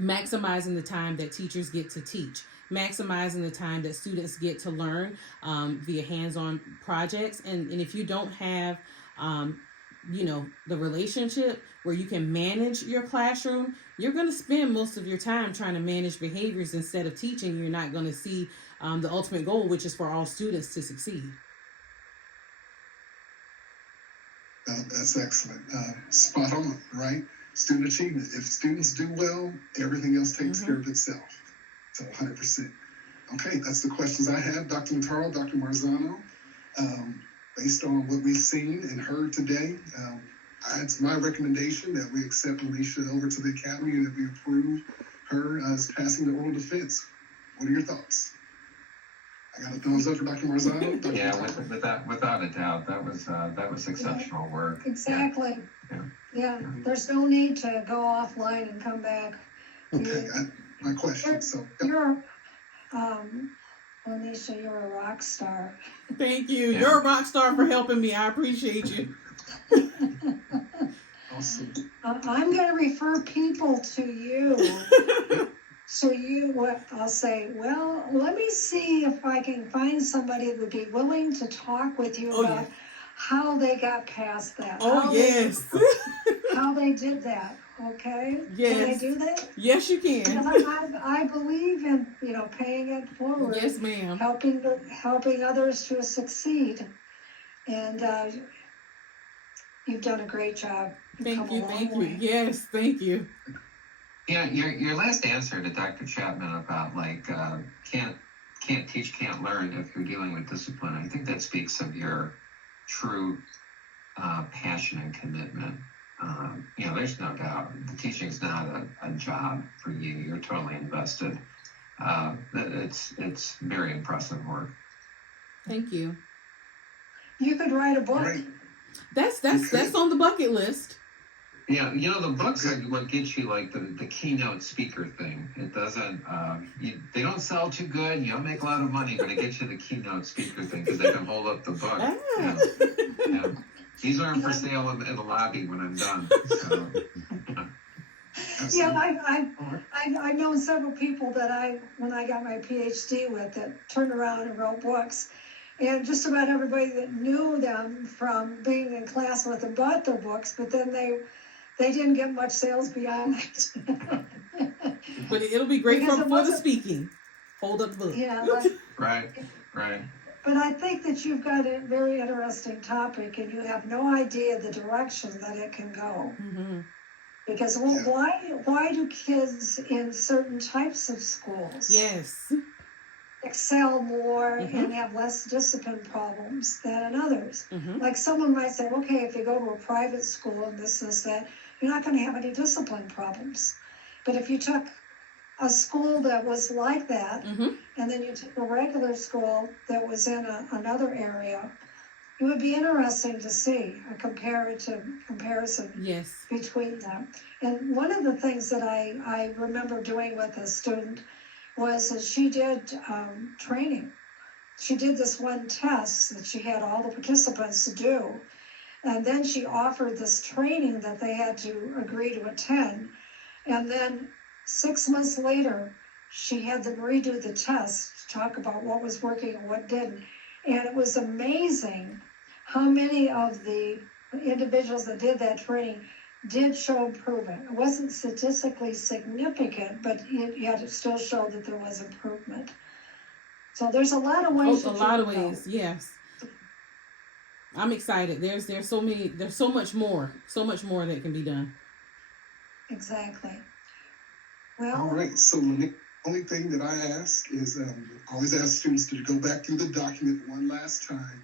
maximizing the time that teachers get to teach, maximizing the time that students get to learn via hands-on projects. And if you don't have, the relationship where you can manage your classroom, you're going to spend most of your time trying to manage behaviors instead of teaching. You're not going to see the ultimate goal, which is for all students to succeed. That's excellent. Spot on, right? Student achievement. If students do well, everything else takes care of itself. So 100%. Okay, that's the questions I have. Dr. Notaro, Dr. Marzano, based on what we've seen and heard today, it's my recommendation that we accept Lanesha over to the Academy and that we approve her as passing the oral defense. What are your thoughts? I got a thumbs up for Dr. Marzano. Yeah, without a doubt, that was exceptional work. Exactly. Yeah. There's no need to go offline and come back. Okay, my question. Lanesha, you're a rock star. Thank you. Yeah. You're a rock star for helping me. I appreciate you. Awesome. I'm going to refer people to you. So I'll say, well, let me see if I can find somebody that would be willing to talk with you about how they got past that. Yes. How they did that. Okay. Yes. Can I do that? Yes, you can. I believe in paying it forward. Yes, ma'am. Helping others to succeed, and you've done a great job. Thank you. Yes, thank you. Yeah, your last answer to Dr. Chapman about can't teach, can't learn if you're dealing with discipline. I think that speaks of your true passion and commitment. There's no doubt the teaching's not a job for you. You're totally invested. It's very impressive work. Thank you. You could write a book. Great. That's on the bucket list. Yeah, the books are what gets you the keynote speaker thing. It doesn't, they don't sell too good. You don't make a lot of money, but it gets you the keynote speaker thing because they can hold up the book. Yeah. These aren't for sale in the lobby when I'm done. So. Yeah, All right. I've known several people that when I got my PhD with, that turned around and wrote books. And just about everybody that knew them from being in class with them bought their books, but then they didn't get much sales beyond that. But it'll be great Because for it the wasn't- speaking. Hold up the book. Yeah, Right, right. but I think that you've got a very interesting topic, and you have no idea the direction that it can go. Mm-hmm. Because Yeah. why do kids in certain types of schools Yes. excel more Mhm. and have less discipline problems than in others? Mm-hmm. Like someone might say, okay, if you go to a private school and this, that, you're not going to have any discipline problems. But if you took a school that was like that, Mm-hmm. and then you took a regular school that was in another area, it would be interesting to see a comparison Yes. between them. And one of the things that I remember doing with a student was that she did training. She did this one test that she had all the participants to do. And then she offered this training that they had to agree to attend. And then 6 months later, she had them redo the test to talk about what was working and what didn't. And it was amazing how many of the individuals that did that training did show improvement. It wasn't statistically significant, but yet it still showed that there was improvement. So there's a lot of ways. A lot of ways. Yes. I'm excited. There's so much more that can be done. Exactly. All Well, right. So the only thing that I ask is, I always ask students to go back through the document one last time,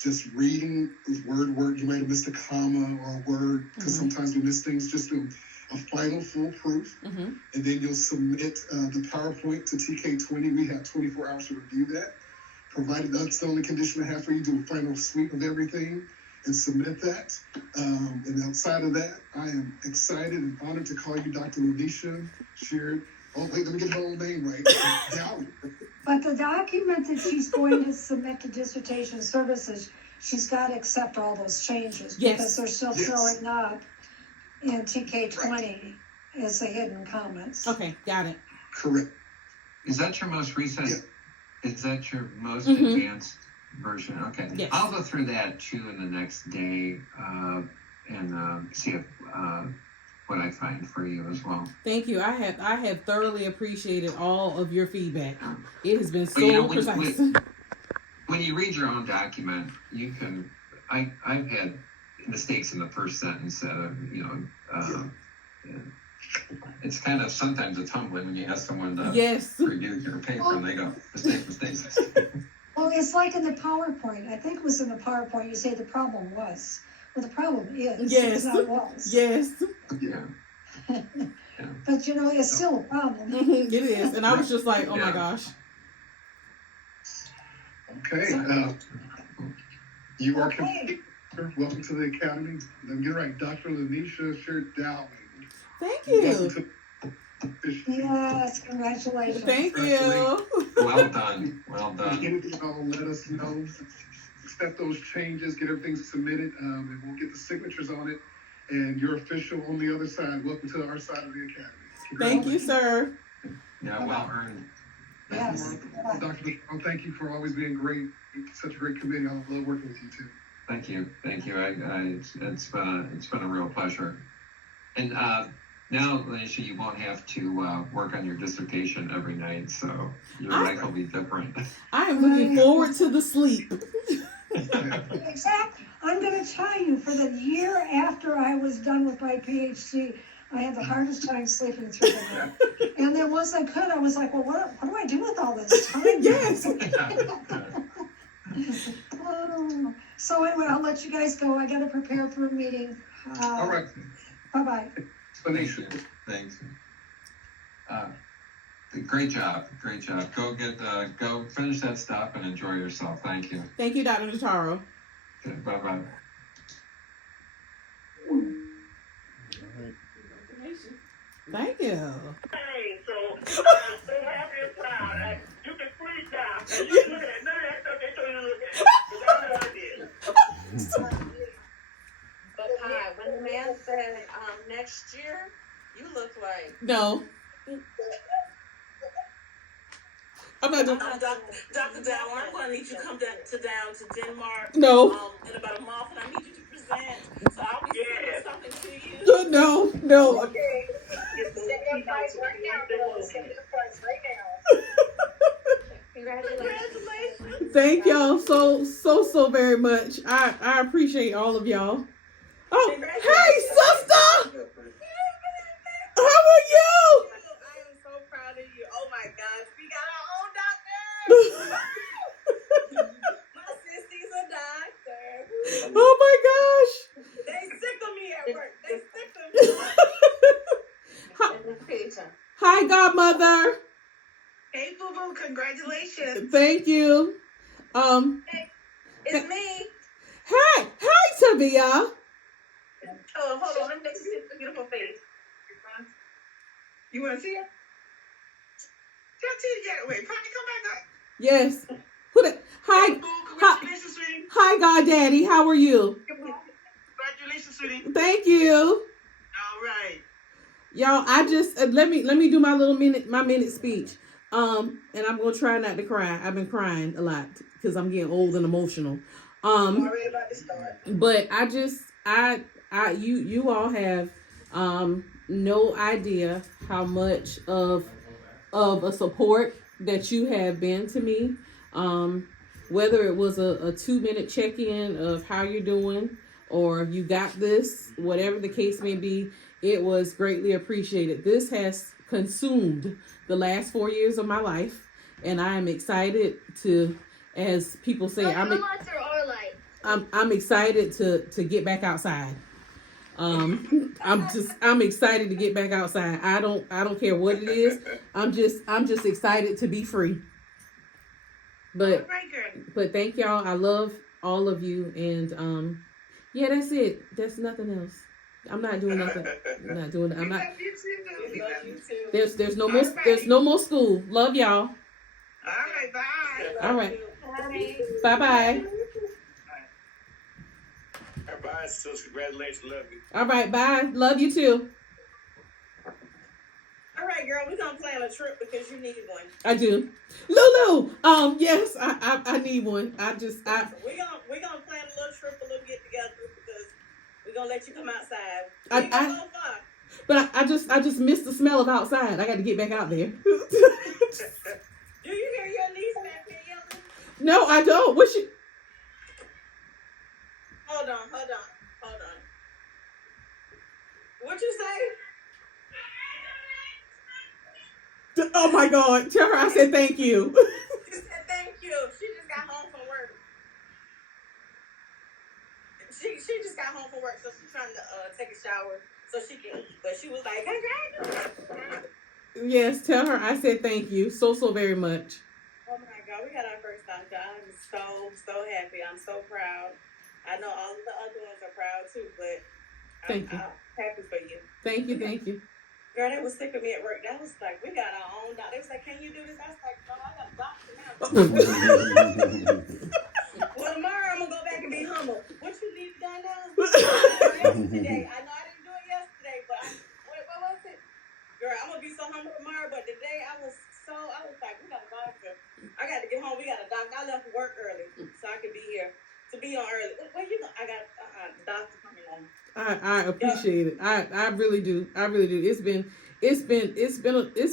just reading word. You might have missed a comma or a word, because sometimes we miss things. Just do a final full proof, Mm-hmm. and then you'll submit the PowerPoint to TK20. We have 24 hours to review that. Provided that's the only condition I have for you, do a final sweep of everything and submit that. And outside of that, I am excited and honored to call you Dr. Lanesha Sheard. Oh, wait, let me get her old name right. Dowling. but the document that she's going to submit to dissertation services, she's got to accept all those changes. Yes. Because they're still Yes. showing up in TK20 as the hidden comments. Okay, got it. Correct. Is that your most recent? Yeah. Is that your most Mhm. advanced version? Okay. Yes. I'll go through that too in the next day and see if, what I find for you as well. Thank you. I have thoroughly appreciated all of your feedback. It has been so Well, you know, precise. When you read your own document, you can. I've had mistakes in the first sentence that it's kind of sometimes it's humbling when you ask someone to Yes. review your paper and they go mistake. Well, it's like in the PowerPoint. I think it was in the PowerPoint. You say the problem was. Well, the problem is. Yes. It's not was. Yes. Yeah. But you know, it's still a problem. Mhm, it is. And I was just like, oh my Yeah. gosh. Okay. You are complete. Welcome to the Academy. Let me get it right. Dr. Lanesha Sheard Dowling. Thank Welcome you. to Yes, congratulations. Thank you. Well done. Well done. Anything at all, let us know. Accept those changes, get everything submitted, and we'll get the signatures on it. And you're official on the other side. Welcome to our side of the Academy. Thank you, sir. Yeah, well earned. Yes. Dr. Lashon, thank you for always being great. Such a great committee. I love working with you too. Thank you. It's been a real pleasure. And now, Lanesha, you won't have to work on your dissertation every night, so your life will be different. I am looking forward to the sleep. Exactly. I'm going to tell you, for the year after I was done with my PhD, I had the hardest time sleeping through the night. And then once I could, I was like, well, what do I do with all this time? Yes. Oh. So anyway, I'll let you guys go. I got to prepare for a meeting. All right. Bye-bye. Thanks. Thanks. Great job. Go finish that stuff and enjoy yourself. Thank you. Thank you, Dr. Notaro. Okay, bye-bye. Thank you. Hey, so I'm so happy and proud. You can freestyle. And you look at none of that stuff they told you to look at. Because I know I did. But hi, when the man said next year, You look like. No. I'm not doing. Dr. Dowling, I'm going to need you to come down to Denmark. No. In about a month, and I need you to present. So I'll be sending something to you. No. No. Okay. Send your price right now, girl. Send your price right now. Congratulations. Thank y'all so very much. I appreciate all of y'all. Oh, hey, sister. How are you? I am so proud of you. Oh my gosh, we got our own doctor. My sister's a doctor. Oh my gosh. They sick of me at work. They sick of me. Hi, godmother. Hey, Boo Boo, congratulations. Thank you. It's me. Hi, Tavia. Oh, hold on. Let me let you see the beautiful face. You want to see her? Can't see it yet. Wait, probably come back up. Yes. Hi. Hey, Boo, congratulations, sweetie. Hi, goddaddy. How are you? Congratulations, sweetie. Thank you. All right. Y'all, I just let me do my minute speech. And I'm gonna try not to cry. I've been crying a lot because I'm getting old and emotional. I'm already about to start. But you all have no idea how much of a support that you have been to me. Whether it was a 2-minute check-in of how you're doing or you got this, whatever the case may be, it was greatly appreciated. This has consumed the last 4 years of my life, and I am excited to, as people say, I'm excited to get back outside. I'm excited to get back outside. I don't care what it is. I'm just excited to be free. But thank y'all. I love all of you, and yeah, that's it. That's nothing else. I'm not doing nothing. I'm not. There's no more school. Love y'all. All right, bye. All right. Bye. Bye, sis. Congratulations. Love you. All right, bye. Love you too. All right, girl. We're gonna plan a trip because you need one. I do. Lulu. Yes, I need one. We're gonna plan a little trip, a little get together because we're gonna let you come outside. We ain't gonna go far. But I just miss the smell of outside. I got to get back out there. Do you hear your niece back there yelling? No, I don't. What she? Hold on. What you say? Oh my God! Tell her I said thank you. She said thank you. She just got home from work. She just got home from work, so she's trying to take a shower so she can eat. But she was like, congratulations. Yes, tell her I said thank you so very much. Oh my God, we got our first doctor. I'm so happy. I'm so proud. I know all of the other ones are proud too, but I'm happy for you. Thank you. Girl, they was sick of me at work. That was like, we got our own doctor. They was like, can you do this? I was like, no, I got a doctor now. Well, tomorrow I'm going to go back and be humble. What you need done now? Today. I know I didn't do it yesterday, but what was it? Girl, I'm going to be so humble tomorrow, but today I was like, we got a doctor. I got to get home. We got a doctor. I left work early so I could be here. To be on early. Well, I got the doctor coming on. I appreciate it. I really do. It's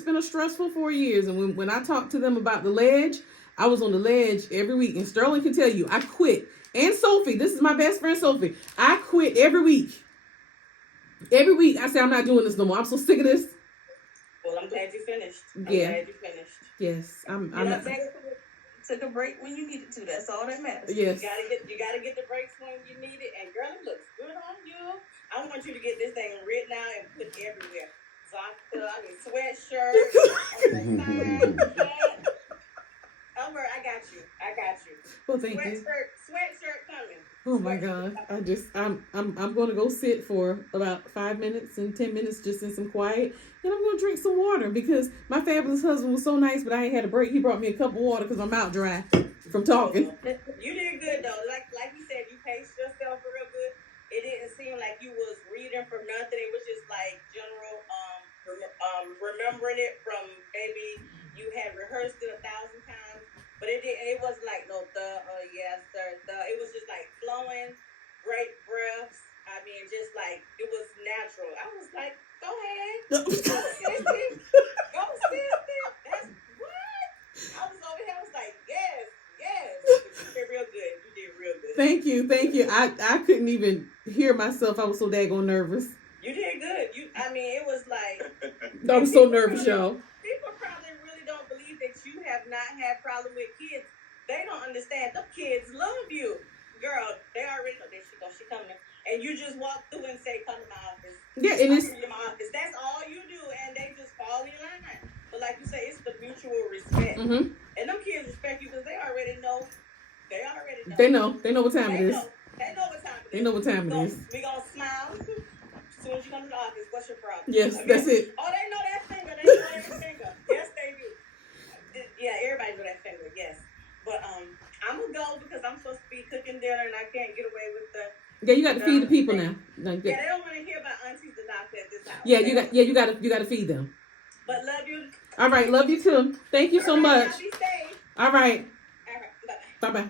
been a stressful 4 years. And when I talked to them about the ledge, I was on the ledge every week. And Sterling can tell you, I quit. And Sophie, this is my best friend Sophie. I quit every week. Every week I say I'm not doing this no more. I'm so sick of this. Well, I'm glad you finished. Yes. I'm not. Took a break when you needed to. That's all that matters. Yes. You gotta get the breaks when you need it. And girl, it looks good on you. I want you to get this thing written out and put everywhere. So I need sweatshirts. Don't worry, I got you. Well, thank you. Sweatshirt coming. Oh my God. I'm gonna go sit for about 5 minutes and 10 minutes just in some quiet. And I'm gonna drink some water because my fabulous husband was so nice, but I ain't had a break. He brought me a cup of water because I'm out dry from talking. You did good though. Like you said, you paced yourself real good. It didn't seem like you was reading from nothing. It was just like general remembering it from maybe you had rehearsed it 1,000 times, but it wasn't like no yes sir, it was just like flowing, great breaths. I mean, just like it was natural. I was like, go ahead, go sis, go sis. That's what I was over here. I was like, yes. But you did real good. You did real good. Thank you. I couldn't even hear myself. I was so daggone nervous. You did good. I mean, it was like I was so nervous, y'all. People probably really don't believe that you have not had problem with kids. They don't understand. The kids love you. Girl, they already know. There she goes. She coming. And you just walk through and say, come to my office. Yeah, and it's... Come to my office. That's all you do. And they just fall in line. But like you say, it's the mutual respect. Mm-hmm. And them kids respect you because they already know. They already know. They know what time it is. They know what time it is. They know what time it is. We gonna smile. As soon as you come to the office, what's your problem? Yes, that's it. Oh, they know that finger. They know that finger. Yes, they do. Yeah, everybody know that finger. Yes, but I'm gonna go because I'm supposed to be cooking dinner and I can't get away with the. Yeah, you got to feed the people now. Yeah, they don't want to hear about aunties the doctor at this house. Yeah, you got to feed them. But love you. All right, love you too. Thank you so much. Y'all be safe. All right. Bye. Bye.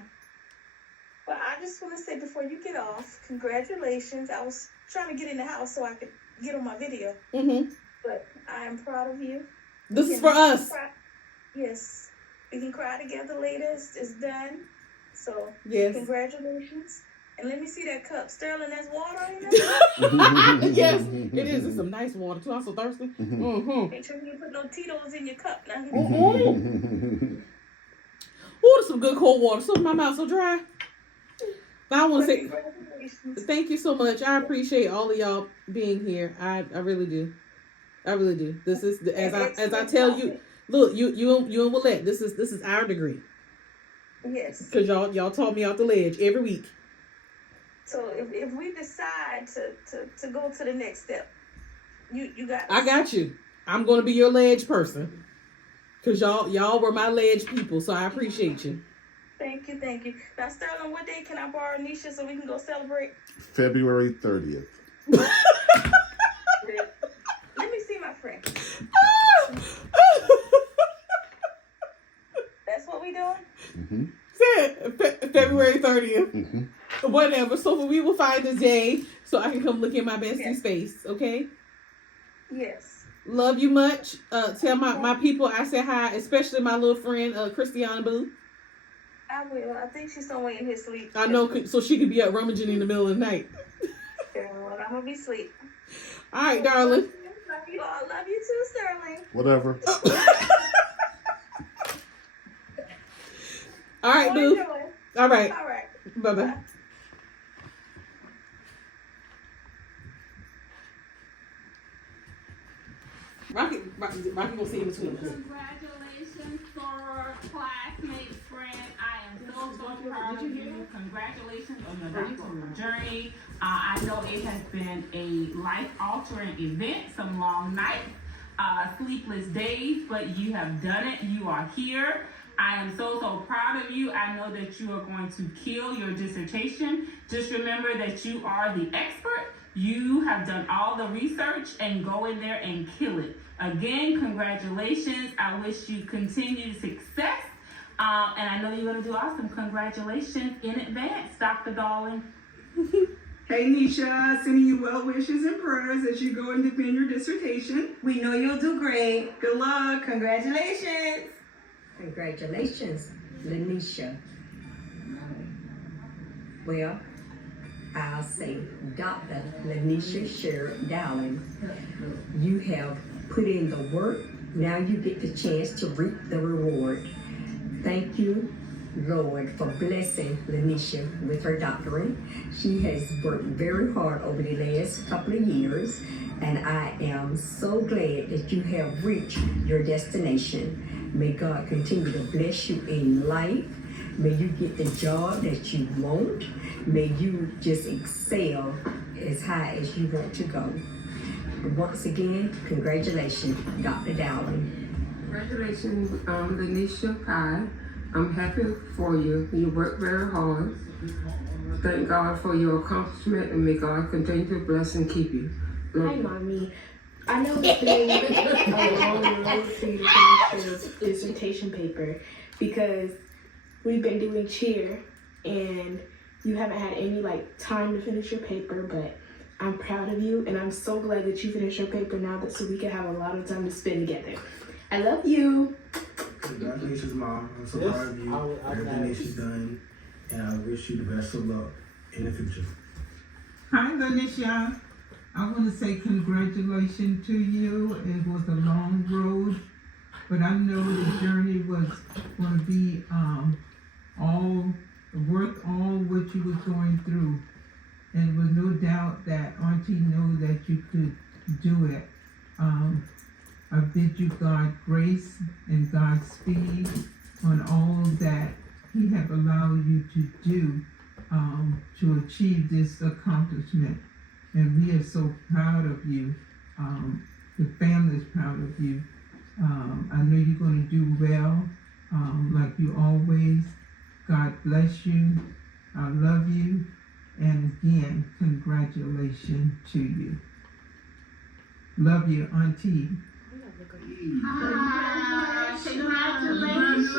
Well, I just want to say before you get off, congratulations. I was trying to get in the house so I could get on my video, but I am proud of you. This is for us. Yes, we can cry together later. It's done. So yes, congratulations. And let me see that cup. Sterling, that's water in there? Yes, it is. It's some nice water too. I'm so thirsty. Make sure you put no Tito's in your cup now. Oh, there's some good cold water. So my mouth so dry. But I want to say thank you so much. I appreciate all of y'all being here. I really do. I really do. This is as I tell you. Look, you and Willette. This is our degree. Yes. Because y'all taught me off the ledge every week. So if we decide to go to the next step, you got us. I got you. I'm going to be your ledge person. Because y'all were my ledge people, so I appreciate you. Thank you. Now, Sterling, what day can I borrow Nisha so we can go celebrate? February 30th. Let me see my friend. That's what we doing? February 30th. Whatever. So we will find a day so I can come look in my bestie's face, okay? Yes. Love you much. Tell my people I said hi, especially my little friend, Christiana Boo. I will. I think she's somewhere in his sleep. I know, so she could be up rummaging in the middle of the night. Well, I'm going to be asleep. All right, darling. Love you all. Love you too, Sterling. Whatever. All right, Boo. All right. All right. Bye-bye. Bye. Rocky gonna see in between us. Congratulations, soror, classmate, friend. I am so proud of you. Congratulations on your doctoral journey. I know it has been a life-altering event, some long nights, sleepless days, but you have done it. You are here. I am so proud of you. I know that you are going to kill your dissertation. Just remember that you are the expert. You have done all the research and go in there and kill it. Again, congratulations. I wish you continued success. And I know you're going to do awesome. Congratulations in advance, Dr. Dowling. Hey, Nisha, sending you well wishes and prayers as you go and defend your dissertation. We know you'll do great. Good luck. Congratulations. Congratulations, Lanesha. Well, I'll say Dr. Lanesha Sherrod Dowling. You have put in the work. Now you get the chance to reap the reward. Thank you, Lord, for blessing Lanesha with her doctorate. She has worked very hard over the last couple of years, and I am so glad that you have reached your destination. May God continue to bless you in life. May you get the job that you want. May you just excel as high as you want to go. Once again, congratulations, Dr. Dowling. Congratulations, Lanesha Kai. I'm happy for you. You worked very hard. Thank God for your accomplishment, and may God continue to bless and keep you. Hi, Mommy. I know it's been a long road for you to finish your dissertation paper because we've been doing cheer and you haven't had any time to finish your paper, but I'm proud of you and I'm so glad that you finished your paper now so we can have a lot of time to spend together. I love you. Congratulations, Mom. I'm so proud of you, everything that you've done, and I wish you the best of luck in the future. Hi, Lanesha. I want to say congratulations to you. It was a long road, but I know the journey was going to be all worth all what you was going through. And there was no doubt that Auntie knew that you could do it. I bid you God grace and Godspeed on all that He have allowed you to do to achieve this accomplishment. And we are so proud of you. The family is proud of you. I know you're going to do well, like you always. God bless you. I love you. And again, congratulations to you. Love you, Auntie. Hi, congratulations.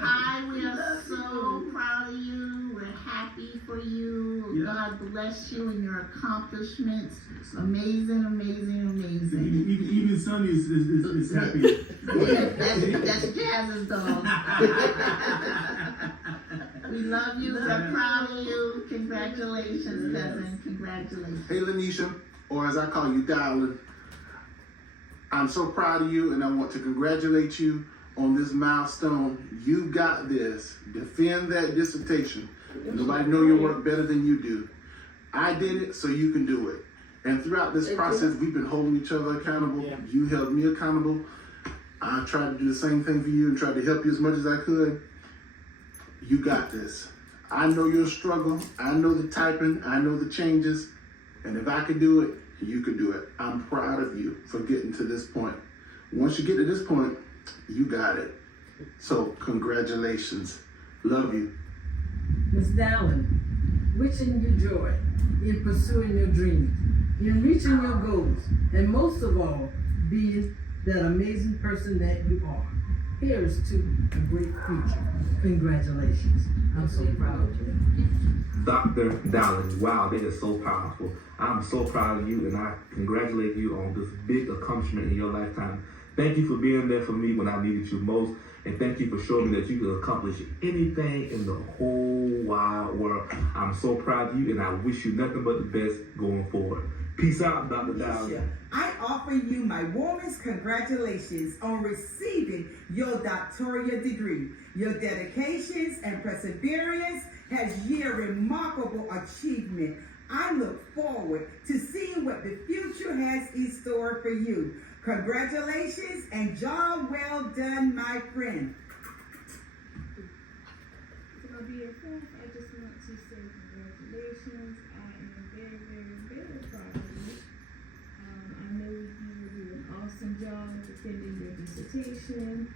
Hi, we are so proud of you. We're happy for you. Yeah. God bless you and your accomplishments. Amazing, amazing, amazing. Even Sonny is happy. Yeah, that's Jazz's dog. We love you. We're proud of you. Congratulations, cousin. Congratulations. Hey, Lanesha, or as I call you, Dowling. I'm so proud of you, and I want to congratulate you on this milestone. You got this. Defend that dissertation. Nobody know your work better than you do. I did it, so you can do it. And throughout this process, we've been holding each other accountable. Yeah. You held me accountable. I tried to do the same thing for you and tried to help you as much as I could. You got this. I know your struggle. I know the typing. I know the changes. And if I could do it, you could do it. I'm proud of you for getting to this point. Once you get to this point, you got it. So congratulations. Love you. Ms. Dowling, wishing you joy in pursuing your dreams, in reaching your goals, and most of all, being that amazing person that you are. Here's to a great future. Congratulations. I'm so proud of you. Dr. Dowling, wow, that is so powerful. I'm so proud of you and I congratulate you on this big accomplishment in your lifetime. Thank you for being there for me when I needed you most. And thank you for showing me that you can accomplish anything in the whole wide world. I'm so proud of you and I wish you nothing but the best going forward. Peace out, Dr. Dowling. I offer you my warmest congratulations on receiving your doctoral degree. Your dedications and perseverance has yielded remarkable achievement. I look forward to seeing what the future has in store for you. Congratulations and job well done, my friend. My dear friends, I just want to say congratulations. I am very, very, very proud of you. I know you will do an awesome job defending your dissertation,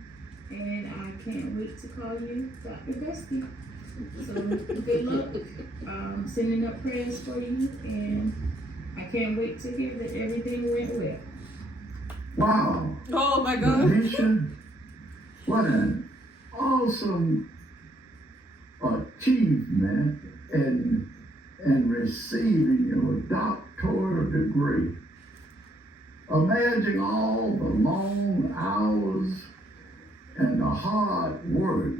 and I can't wait to call you Dr. Bestie. So good luck. Sending up prayers for you, and I can't wait to hear that everything went well. Wow. Oh my God. Lanesha, what an awesome achievement in receiving your doctoral degree. Imagine all the long hours and the hard work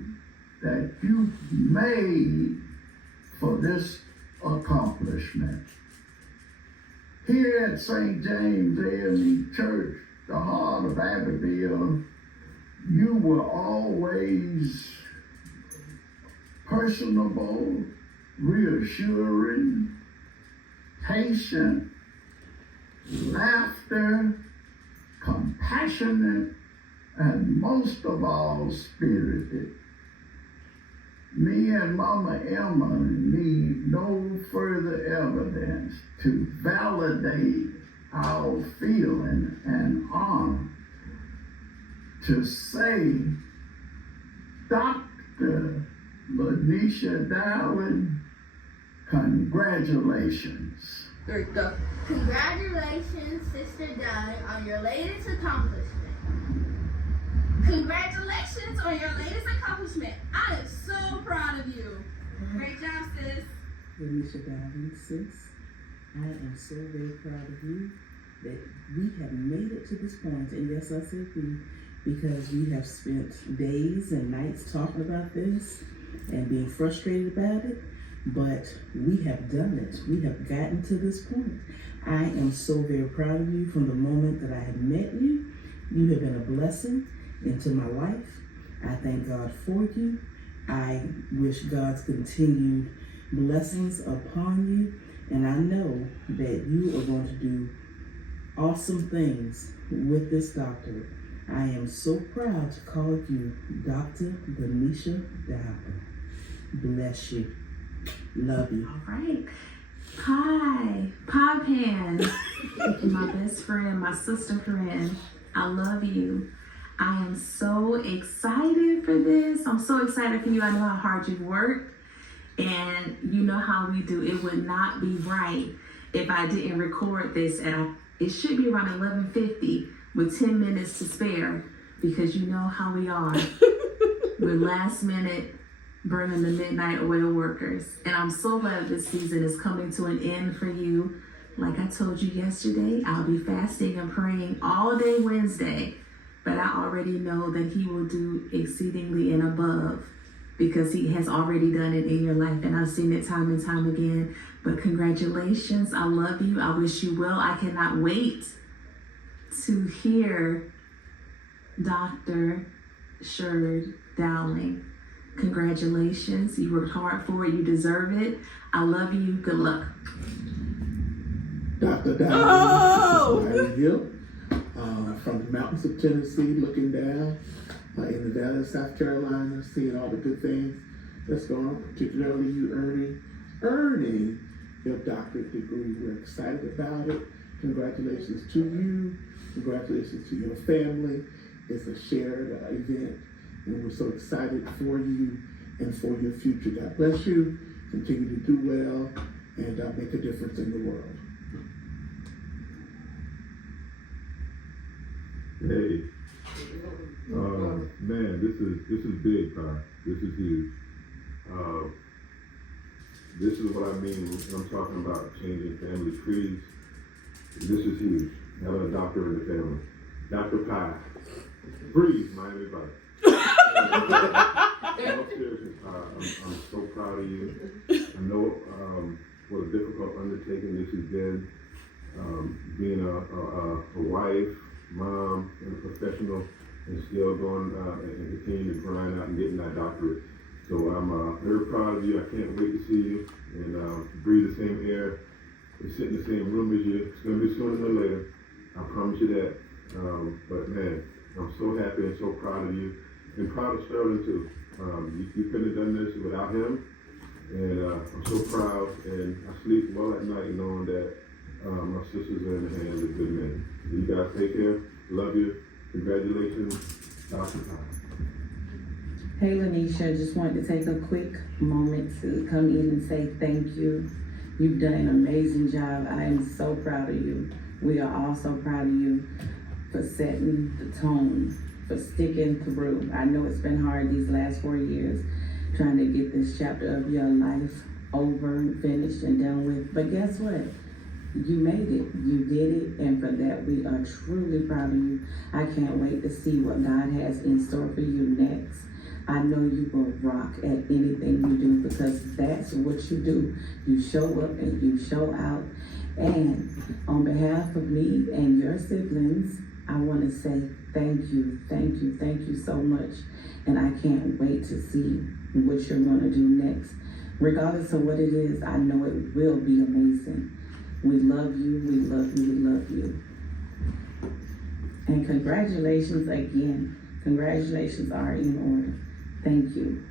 that you made for this accomplishment. Here at St. James A&E Church, the heart of Abbeville, you were always personable, reassuring, patient, laughter, compassionate, and most of all, spirited. Me and Mama Emma need no further evidence to validate our feeling and honor to say, Dr. Lanesha Dowling, congratulations. Great, Doc. Congratulations, Sister Dowling, on your latest accomplishment. Congratulations on your latest accomplishment. I am so proud of you. Great job, sis. Lanesha Dowling, sis, I am so very proud of you that we have made it to this point. And yes, I say we, because we have spent days and nights talking about this and being frustrated about it, but we have done it. We have gotten to this point. I am so very proud of you. From the moment that I have met you, you have been a blessing into my life. I thank God for you. I wish God's continued blessings upon you, and I know that you are going to do awesome things with this doctorate. I am so proud to call you Dr. Lanesha Dowling. Bless you. Love you. All right. Pie Pan, my best friend, my sister friend, I love you. I am so excited for this. I'm so excited for you. I know how hard you've worked, and you know how we do. It would not be right if I didn't record this, and it should be around 11:50 with 10 minutes to spare, because you know how we are. We're last minute burning the midnight oil workers. And I'm so glad this season is coming to an end for you. Like I told you yesterday, I'll be fasting and praying all day Wednesday, but I already know that he will do exceedingly and above, because he has already done it in your life, and I've seen it time and time again. But congratulations, I love you, I wish you well. I cannot wait to hear Dr. Sherd Dowling. Congratulations, you worked hard for it, you deserve it. I love you, good luck. Dr. Dowling, this is Larry Hill, from the mountains of Tennessee, looking down in the valley of South Carolina, seeing all the good things that's going on, particularly you earning your doctorate degree. We're excited about it. Congratulations to you. Congratulations to your family. It's a shared event, and we're so excited for you and for your future. God bless you. Continue to do well and make a difference in the world. Hey, man, this is big, Ty. This is huge. This is what I mean when I'm talking about changing family trees. This is huge. Having a doctor in the family. Dr. Pie. Breathe, Miami Vice. No, seriously, I'm so proud of you. I know what a difficult undertaking this has been. Being a wife, mom, and a professional, and still going and continuing to grind out and getting that doctorate. So I'm very proud of you. I can't wait to see you and breathe the same air and sit in the same room as you. It's going to be sooner than later. I promise you that. But man, I'm so happy and so proud of you, and proud of Sterling too. You couldn't have done this without him, and I'm so proud, and I sleep well at night knowing that my sisters are in the hands of good men. You guys take care. Love you. Congratulations, Dr. Pye. Hey Lanesha, just wanted to take a quick moment to come in and say thank you. You've done an amazing job. I am so proud of you. We are all so proud of you for setting the tone, for sticking through. I know it's been hard these last 4 years trying to get this chapter of your life over, finished, and done with. But guess what? You made it. You did it. And for that, we are truly proud of you. I can't wait to see what God has in store for you next. I know you will rock at anything you do, because that's what you do. You show up and you show out. And on behalf of me and your siblings, I want to say thank you, thank you, thank you so much. And I can't wait to see what you're going to do next. Regardless of what it is, I know it will be amazing. We love you, we love you, we love you. And congratulations again. Congratulations are in order. Thank you.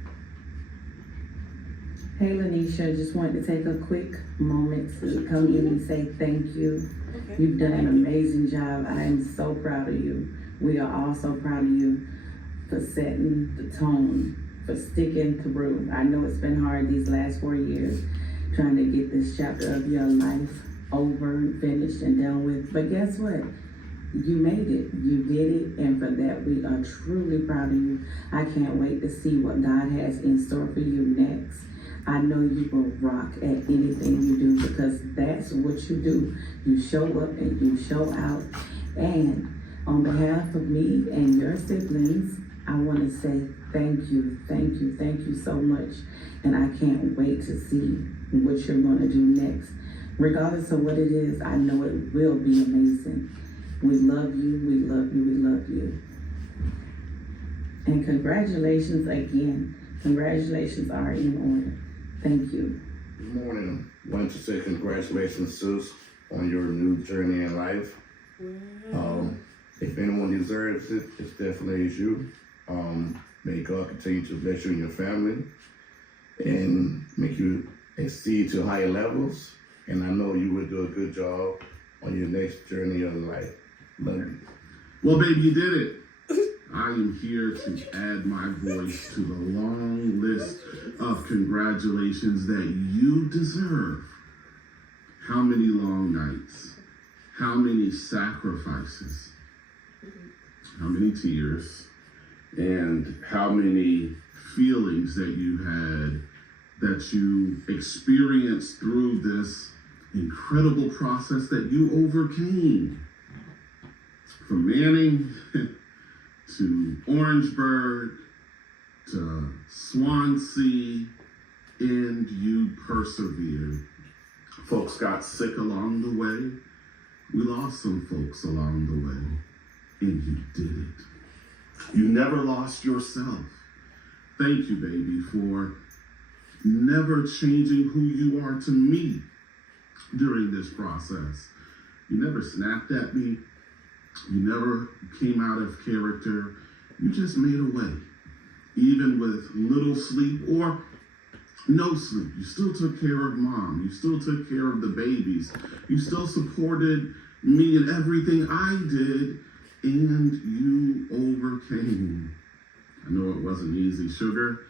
Hey Lanesha, just wanted to take a quick moment to come in and say thank you. You've done an amazing job. I am so proud of you. We are all so proud of you for setting the tone, for sticking through. I know it's been hard these last 4 years trying to get this chapter of your life over, finished, and done with. But guess what? You made it. You did it. And for that, we are truly proud of you. I can't wait to see what God has in store for you next. I know you will rock at anything you do because that's what you do. You show up and you show out. And on behalf of me and your siblings, I want to say thank you, thank you, thank you so much. And I can't wait to see what you're going to do next. Regardless of what it is, I know it will be amazing. We love you, we love you, we love you. And congratulations again. Congratulations are in order. Thank you. Good morning. I want to say congratulations, sis, on your new journey in life. If anyone deserves it, it's definitely you. May God continue to bless you and your family and make you exceed to higher levels. And I know you will do a good job on your next journey of life. Love you. Well, baby, you did it. I am here to add my voice to the long list of congratulations that you deserve. How many long nights? How many sacrifices? How many tears? And how many feelings that you had, that you experienced through this incredible process that you overcame. From Manning to Orangeburg to Swansea, and you persevered. Folks got sick along the way. We lost some folks along the way, and you did it. You never lost yourself. Thank you, baby, for never changing who you are to me during this process. You never snapped at me. You never came out of character. You just made a way. Even with little sleep or no sleep, you still took care of mom. You still took care of the babies. You still supported me in everything I did, and you overcame. I know it wasn't easy, sugar.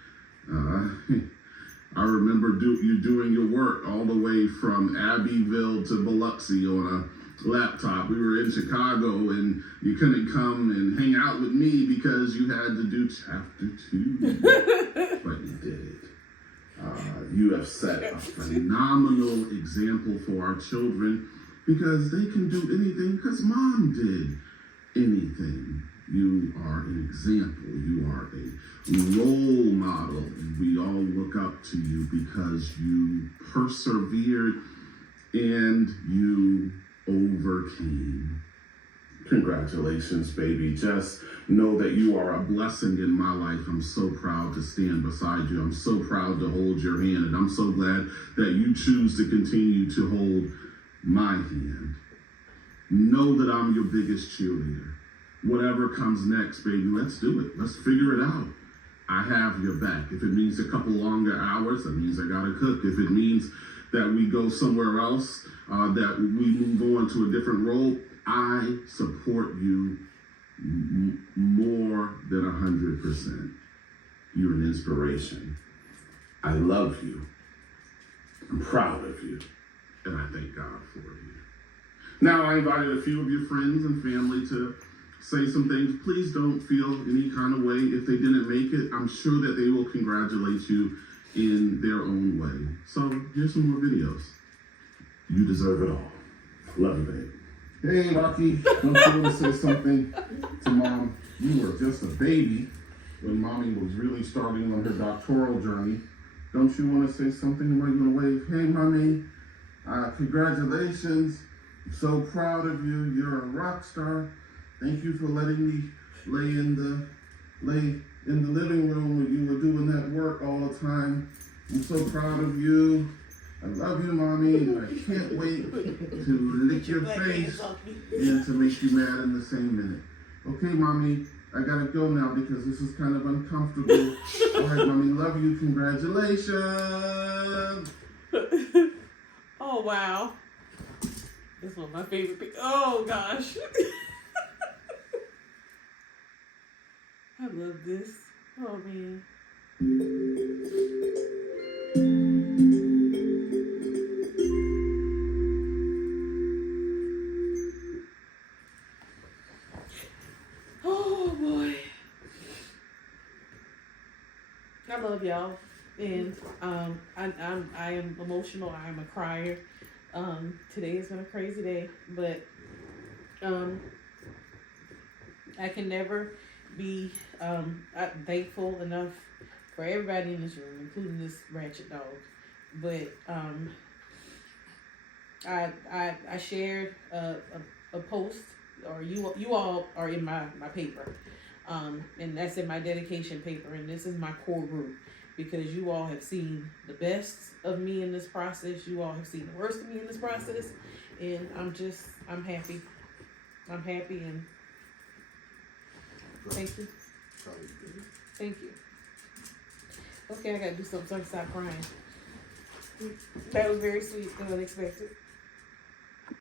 I remember you doing your work all the way from Abbeville to Biloxi on a laptop. We were in Chicago and you couldn't come and hang out with me because you had to do chapter 2. But you did it. You have set a phenomenal example for our children because they can do anything because mom did anything. You are an example. You are a role model. We all look up to you because you persevered and you overcame. Congratulations, baby. Just know that you are a blessing in my life. I'm so proud to stand beside you. I'm so proud to hold your hand, and I'm so glad that you choose to continue to hold my hand. Know that I'm your biggest cheerleader. Whatever comes next, baby, let's do it. Let's figure it out. I have your back. If it means a couple longer hours, that means I gotta cook. If it means that we go somewhere else, that we move on to a different role, I support you more than 100%. You're an inspiration. I love you. I'm proud of you. And I thank God for you. Now, I invited a few of your friends and family to say some things. Please don't feel any kind of way if they didn't make it. I'm sure that they will congratulate you in their own way. So here's some more videos. You deserve it all. Love you, babe. Hey, Rocky, don't you want to say something to mom? You were just a baby when mommy was really starting on her doctoral journey. Don't you want to say something while you're gonna wave? Hey, mommy, congratulations. I'm so proud of you. You're a rock star. Thank you for letting me lay in the living room when you were doing that work all the time. I'm so proud of you. I love you, mommy. I can't wait to lick your face and to make you mad in the same minute. Okay, mommy, I gotta go now because this is kind of uncomfortable. All right, mommy, love you. Congratulations. Oh, wow. This is one of my favorite. Oh, gosh. I love this. Oh, man. I love y'all, and I am emotional. I am a crier. Today has been a crazy day, but I can never be thankful enough for everybody in this room, including this ratchet dog. But I shared a post, or you all are in my paper, and that's in my dedication paper, and this is my core group, because you all have seen the best of me in this process, you all have seen the worst of me in this process, and I'm happy, and thank you. Thank you. Okay, I gotta do something so I can stop crying. That was very sweet and unexpected.